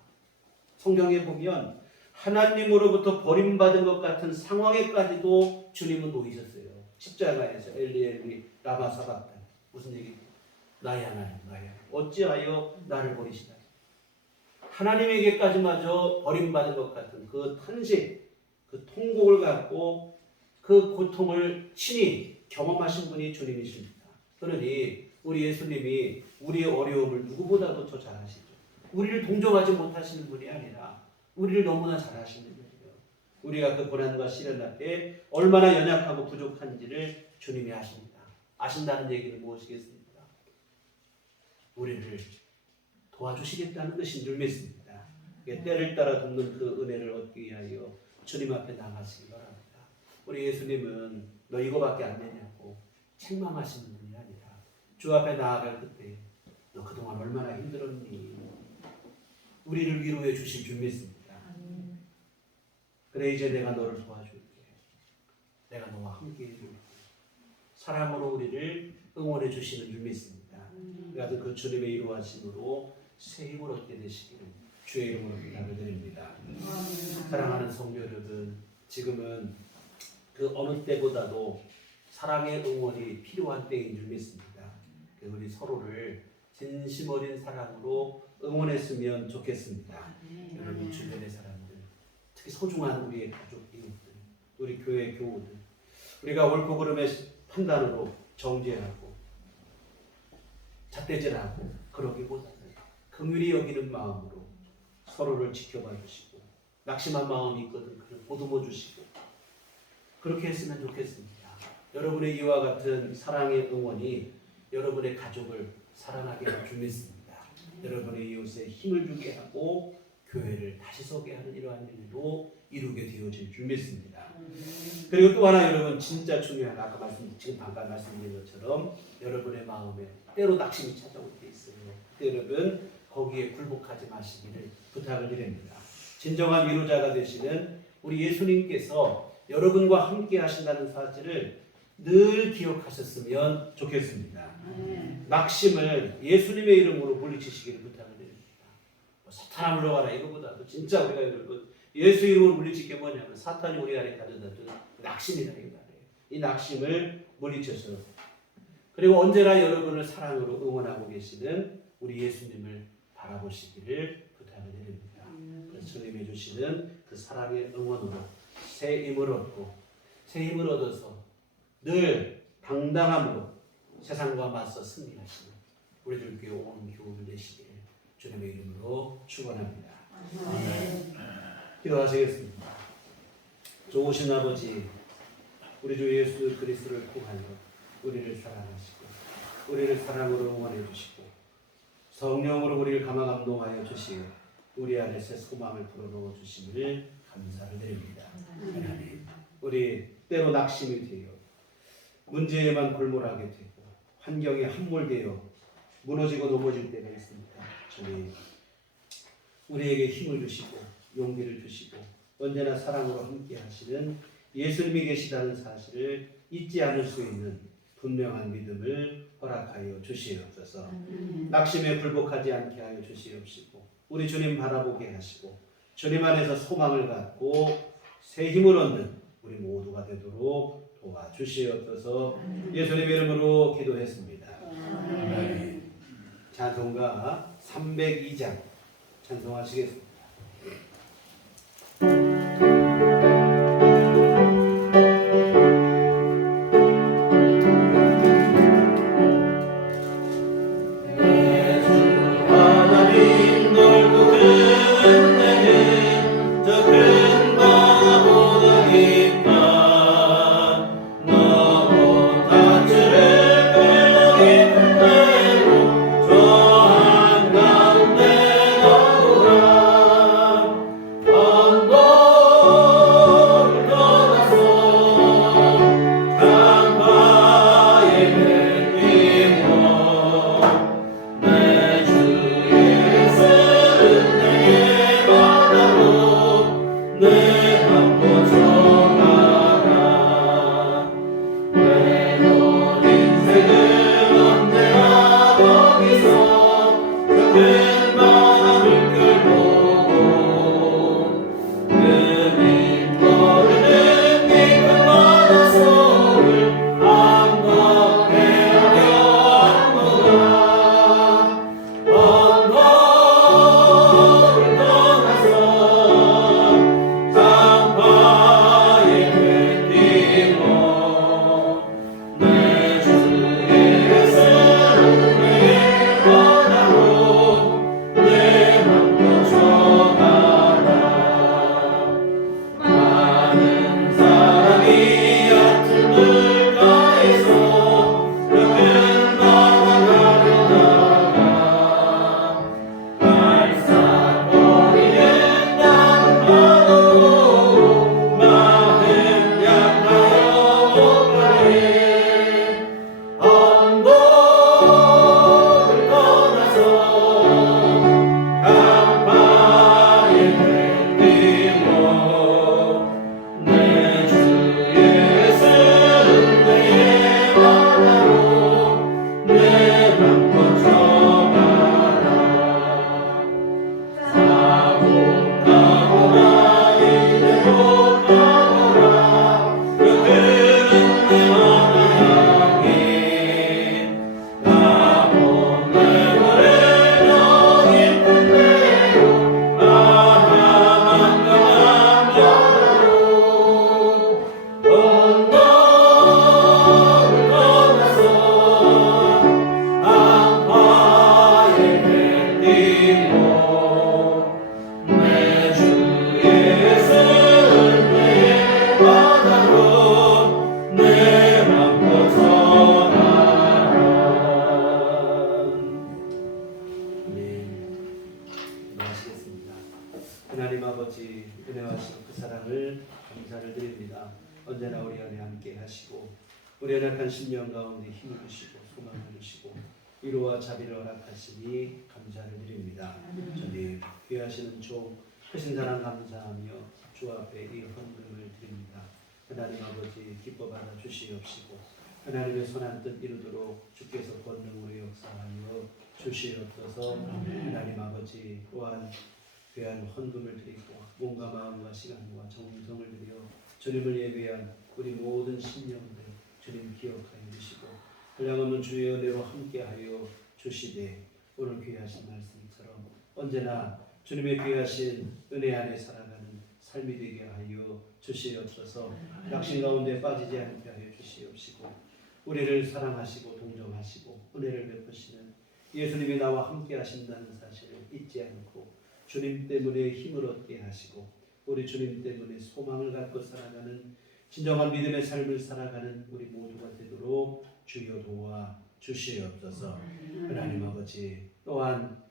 성경에 보면 하나님으로부터 버림받은 것 같은 상황에까지도 주님은 놓이셨어요. 십자가에서 엘리 엘리 라마 사박단 무슨 얘기죠? 나의 하나님 나의 하나님 어찌하여 나를 버리시나요? 하나님에게까지마저 버림받은 것 같은 그 탄식, 그 통곡을 갖고 그 고통을 친히 경험하신 분이 주님이십니다. 그러니 우리 예수님이 우리의 어려움을 누구보다도 더 잘 아시죠. 우리를 동정하지 못하시는 분이 아니라 우리를 너무나 잘 아시는 분이에요. 우리가 그 고난과 시련 앞에 얼마나 연약하고 부족한지를 주님이 아십니다. 아신다는 얘기는 무엇이겠습니까? 우리를 도와주시겠다는 것인 줄 믿습니다. 때를 따라 돕는 그 은혜를 얻기 위하여 주님 앞에 나가시기 바랍니다. 우리 예수님은 너 이거밖에 안 되냐고 책망하시는 분이 아니라 주 앞에 나아갈 그때 너 그동안 얼마나 힘들었니? 우리를 위로해 주실 줄 믿습니다. 그래 이제 내가 너를 도와줄게. 내가 너와 함께 해줄게. 사랑으로 우리를 응원해 주시는 줄 믿습니다. 그래서 그 주님의 이루하심으로 새 힘을 얻게 되시기를 주의 이름으로 부탁을 드립니다. 사랑하는 성도 여러분, 지금은 그 어느 때보다도 사랑의 응원이 필요한 때인 줄 믿습니다. 우리 서로를 진심 어린 사랑으로 응원했으면 좋겠습니다. 여러분 주변의 사람들, 특히 소중한 우리의 가족, 이웃들, 우리 교회 교우들, 우리가 옳고 그름의 판단으로 정죄하고 잣대질하고 그러기보다는 긍휼히 여기는 마음으로 서로를 지켜봐 주시고 낙심한 마음이 있거든 그를 보듬어 주시고 그렇게 했으면 좋겠습니다. 여러분의 이와 같은 사랑의 응원이 여러분의 가족을 사랑하게 할 줄 믿습니다. 여러분의 이웃에 힘을 주게 하고 교회를 다시 서게 하는 이러한 일도 이루게 되어질 줄 믿습니다. 그리고 또 하나 여러분 진짜 중요한 아까 지금 방금 말씀드린 것처럼 여러분의 마음에 때로 낙심이 찾아올 때 있어요. 그때 여러분 거기에 굴복하지 마시기를 부탁을 드립니다. 진정한 위로자가 되시는 우리 예수님께서 여러분과 함께 하신다는 사실을 늘 기억하셨으면 좋겠습니다. 낙심을 예수님의 이름으로 물리치시기를 부탁을 드립니다. 뭐 사탄아 물러가라 이거보다도 진짜 우리가 여러분 예수 이름으로 물리칠 게 뭐냐면 사탄이 우리 안에 가져다 둔 낙심이라는 말이에요. 이 낙심을 물리쳐서 그리고 언제나 여러분을 사랑으로 응원하고 계시는 우리 예수님을 바라보시기를 부탁을 드립니다. 그래서 주님이 주시는 그 사랑의 응원으로 새 힘을 얻고 새 힘을 얻어서 늘 당당함으로 세상과 맞서 승리하시는 우리들 교회 온 교우들 되시기를 주님의 이름으로 축원합니다. 아멘. 기도하시겠습니다. 좋으신 아버지, 우리 주 예수 그리스도를 통하여 우리를 사랑하시고 우리를 사랑으로 응원해 주시고 성령으로 우리를 감화 감동하여 주시어 우리 안에 새 소망을 불어넣어 주심을 감사를 드립니다. 하나님, 우리 때로 낙심이 되어 문제에만 골몰하게 되고 환경에 함몰되어 무너지고 넘어질 때가 있습니다. 주님, 우리에게 힘을 주시고 용기를 주시고 언제나 사랑으로 함께 하시는 예수님이 계시다는 사실을 잊지 않을 수 있는 분명한 믿음을 허락하여 주시옵소서. 낙심에 굴복하지 않게 하여 주시옵시고 우리 주님 바라보게 하시고 주님 안에서 소망을 갖고 새 힘을 얻는 우리 모두가 되도록 도와주시옵소서. 예수님 이름으로 기도했습니다. 아멘. 찬송가 302장 찬송하시겠습니다. 하나님 아버지 은혜하시고 그 사랑을 감사를 드립니다. 언제나 우리 안에 함께 하시고 우리 연약한 심령 가운데 힘을 주시고 소망을 주시고 위로와 자비를 허락하시니 감사를 드립니다. 주님 귀하시는 종 크신 사랑 감사하며 주 앞에 이 헌금을 드립니다. 하나님 아버지 기뻐 받아 주시옵시고 하나님의 선한 뜻 이루도록 주께서 권능으로 역사하여 주시옵소서. 하나님 아버지 또한 귀한 헌금을 드리고 몸과 마음과 시간과 정성을 들여 주님을 예배한 우리 모든 심령들 주님 기억하여 주시고 한량없는 주의 은혜로 함께하여 주시되 오늘 귀하신 말씀처럼 언제나 주님의 귀하신 은혜 안에 살아가는 삶이 되게 하여 주시옵소서. 낙심 가운데 빠지지 않게 하여 주시옵시고 우리를 사랑하시고 동정하시고 은혜를 베푸시는 예수님이 나와 함께 하신다는 사실을 잊지 않고 주님 때문에 힘을 얻게 하시고 우리 주님 때문에 소망을 갖고 살아가는 진정한 믿음의 삶을 살아가는 우리 모두가 되도록 주여 도와 주시옵소서. 하나님 아버지 또한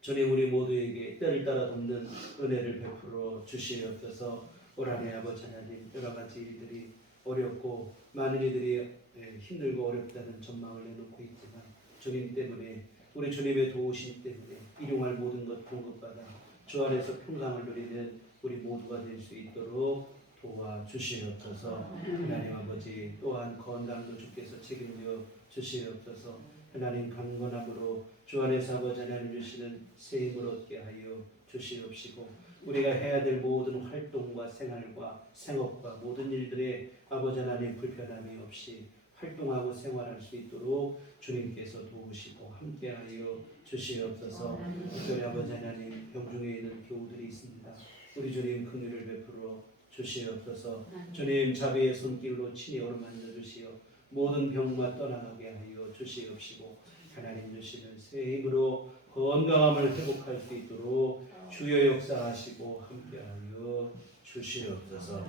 주님 우리 모두에게 때를 따라 돕는 은혜를 베풀어 주시옵소서. 올 한해 아버지 하나님 여러 가지 일들이 어렵고 많은 이들이 힘들고 어렵다는 전망을 내놓고 있지만 주님 때문에 우리 주님의 도우심 때문에 일용할 모든 것 공급받아 주 안에서 평강을 누리는 우리 모두가 될 수 있도록 도와주시옵소서. 하나님 아버지 또한 건강도 주께서 책임져 주시옵소서. 하나님 강건함으로 주 안에서 아버지 하나님 주시는 새 힘을 얻게 하여 주시옵시고 우리가 해야 될 모든 활동과 생활과 생업과 모든 일들에 아버지 하나님 불편함이 없이 활동하고 생활할 수 있도록 주님께서 도우시고 함께하여 주시옵소서. 특별히 아버지 하나님 병중에 있는 교우들이 있습니다. 우리 주님 긍휼을 베풀어 주시옵소서. 주님 자비의 손길로 친히 어루만져 주시어 모든 병만 떠나가게 하여 주시옵시고 하나님 주시는 새 힘으로 건강함을 회복할 수 있도록 주여 역사하시고 함께하여 주시옵소서.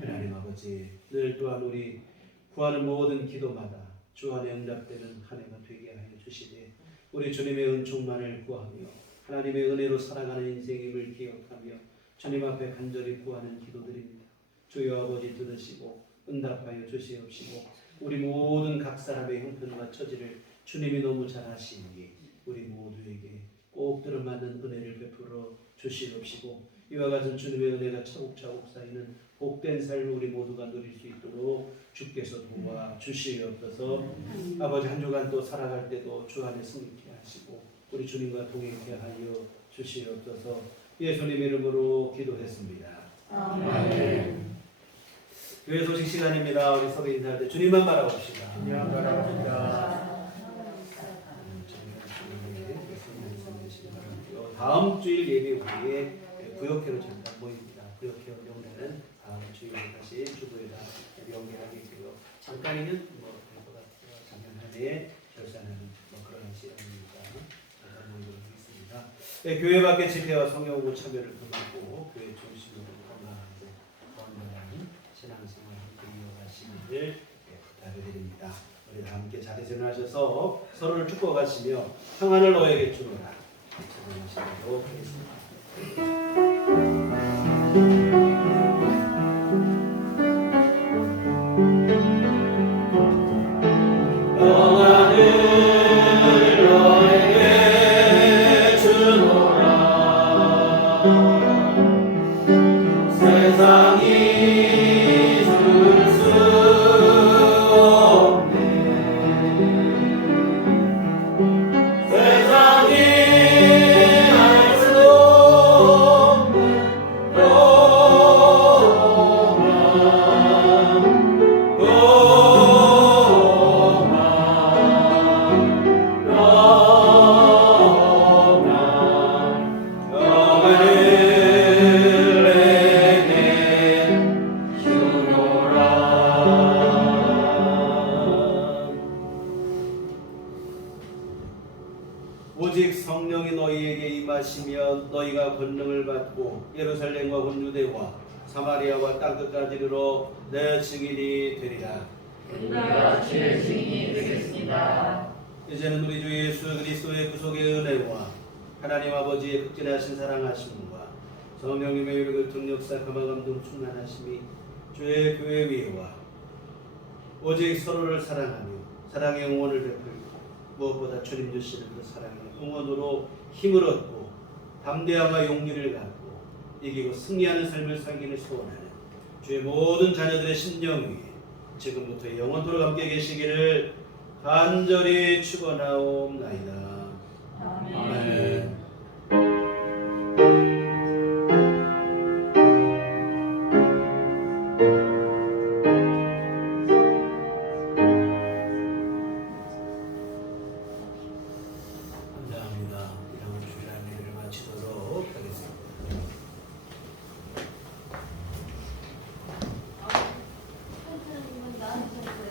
하나님 아버지 늘 또한 우리 구하는 모든 기도마다 주 안에 응답되는 한 해가 되게 하여 주시되 우리 주님의 은총만을 구하며 하나님의 은혜로 살아가는 인생임을 기억하며 주님 앞에 간절히 구하는 기도드립니다. 주여 아버지 들으시고 응답하여 주시옵시고 우리 모든 각 사람의 형편과 처지를 주님이 너무 잘 아시니 우리 모두에게 꼭 들어맞는 은혜를 베풀어 주시옵시고 이와 같은 주님의 은혜가 차곡차곡 쌓이는 복된 삶을 우리 모두가 누릴 수 있도록 주께서 도와 주시옵소서. 아버지 한 주간 또 살아갈 때도 주 안에 승리케 하시고 우리 주님과 동행케 하여 주시옵소서. 예수님 이름으로 기도했습니다. 아멘. 교회 소식 시간입니다. 우리 서로 인사할 때 주님만 바라봅시다. 주님만 바라봅시다. 다음 주일 예배 후에 구역회로 잠깐 모입니다. 구역회 명단은 다음 주일에 다시 주부에다 연결하겠고요. 잠깐이면 될 것 같아요. 작년 한 해에 결산하는 그런 시간입니다. 잠깐 모이도록 하겠습니다. 교회 밖의 집회와 성경공부 참여를 금하고 교회 중심으로 건강하고 건강한 신앙생활을 이어가시기를 부탁드립니다. 우리 다 함께 자리에서 일어나셔서 서로를 축복하시며 평안을 너에게 주노라. 찬양하시도록 하겠습니다. 오직 성령이 너희에게 임하시면 너희가 권능을 받고 예루살렘과 온 유대와 사마리아와 땅끝까지 이르러 내 증인이 되리라. 우리가 주의 증인이 되겠습니다. 이제는 우리 주 예수 그리스도의 구속의 은혜와 하나님 아버지의 극진하신 사랑하심과 성령님의 유력을 통역사 감화 감동 충만하심이 주의 교회 위에와 오직 서로를 사랑하며 사랑의 응원을 베풀고 무엇보다 주님 주시는 그 사랑의 응원으로 힘을 얻고 담대함과 용기를 갖고 이기고 승리하는 삶을 살기를 소원하는 주의 모든 자녀들의 심령 위에 지금부터 영원토록 함께 계시기를 간절히 축원하옵나이다. 아멘. 아멘.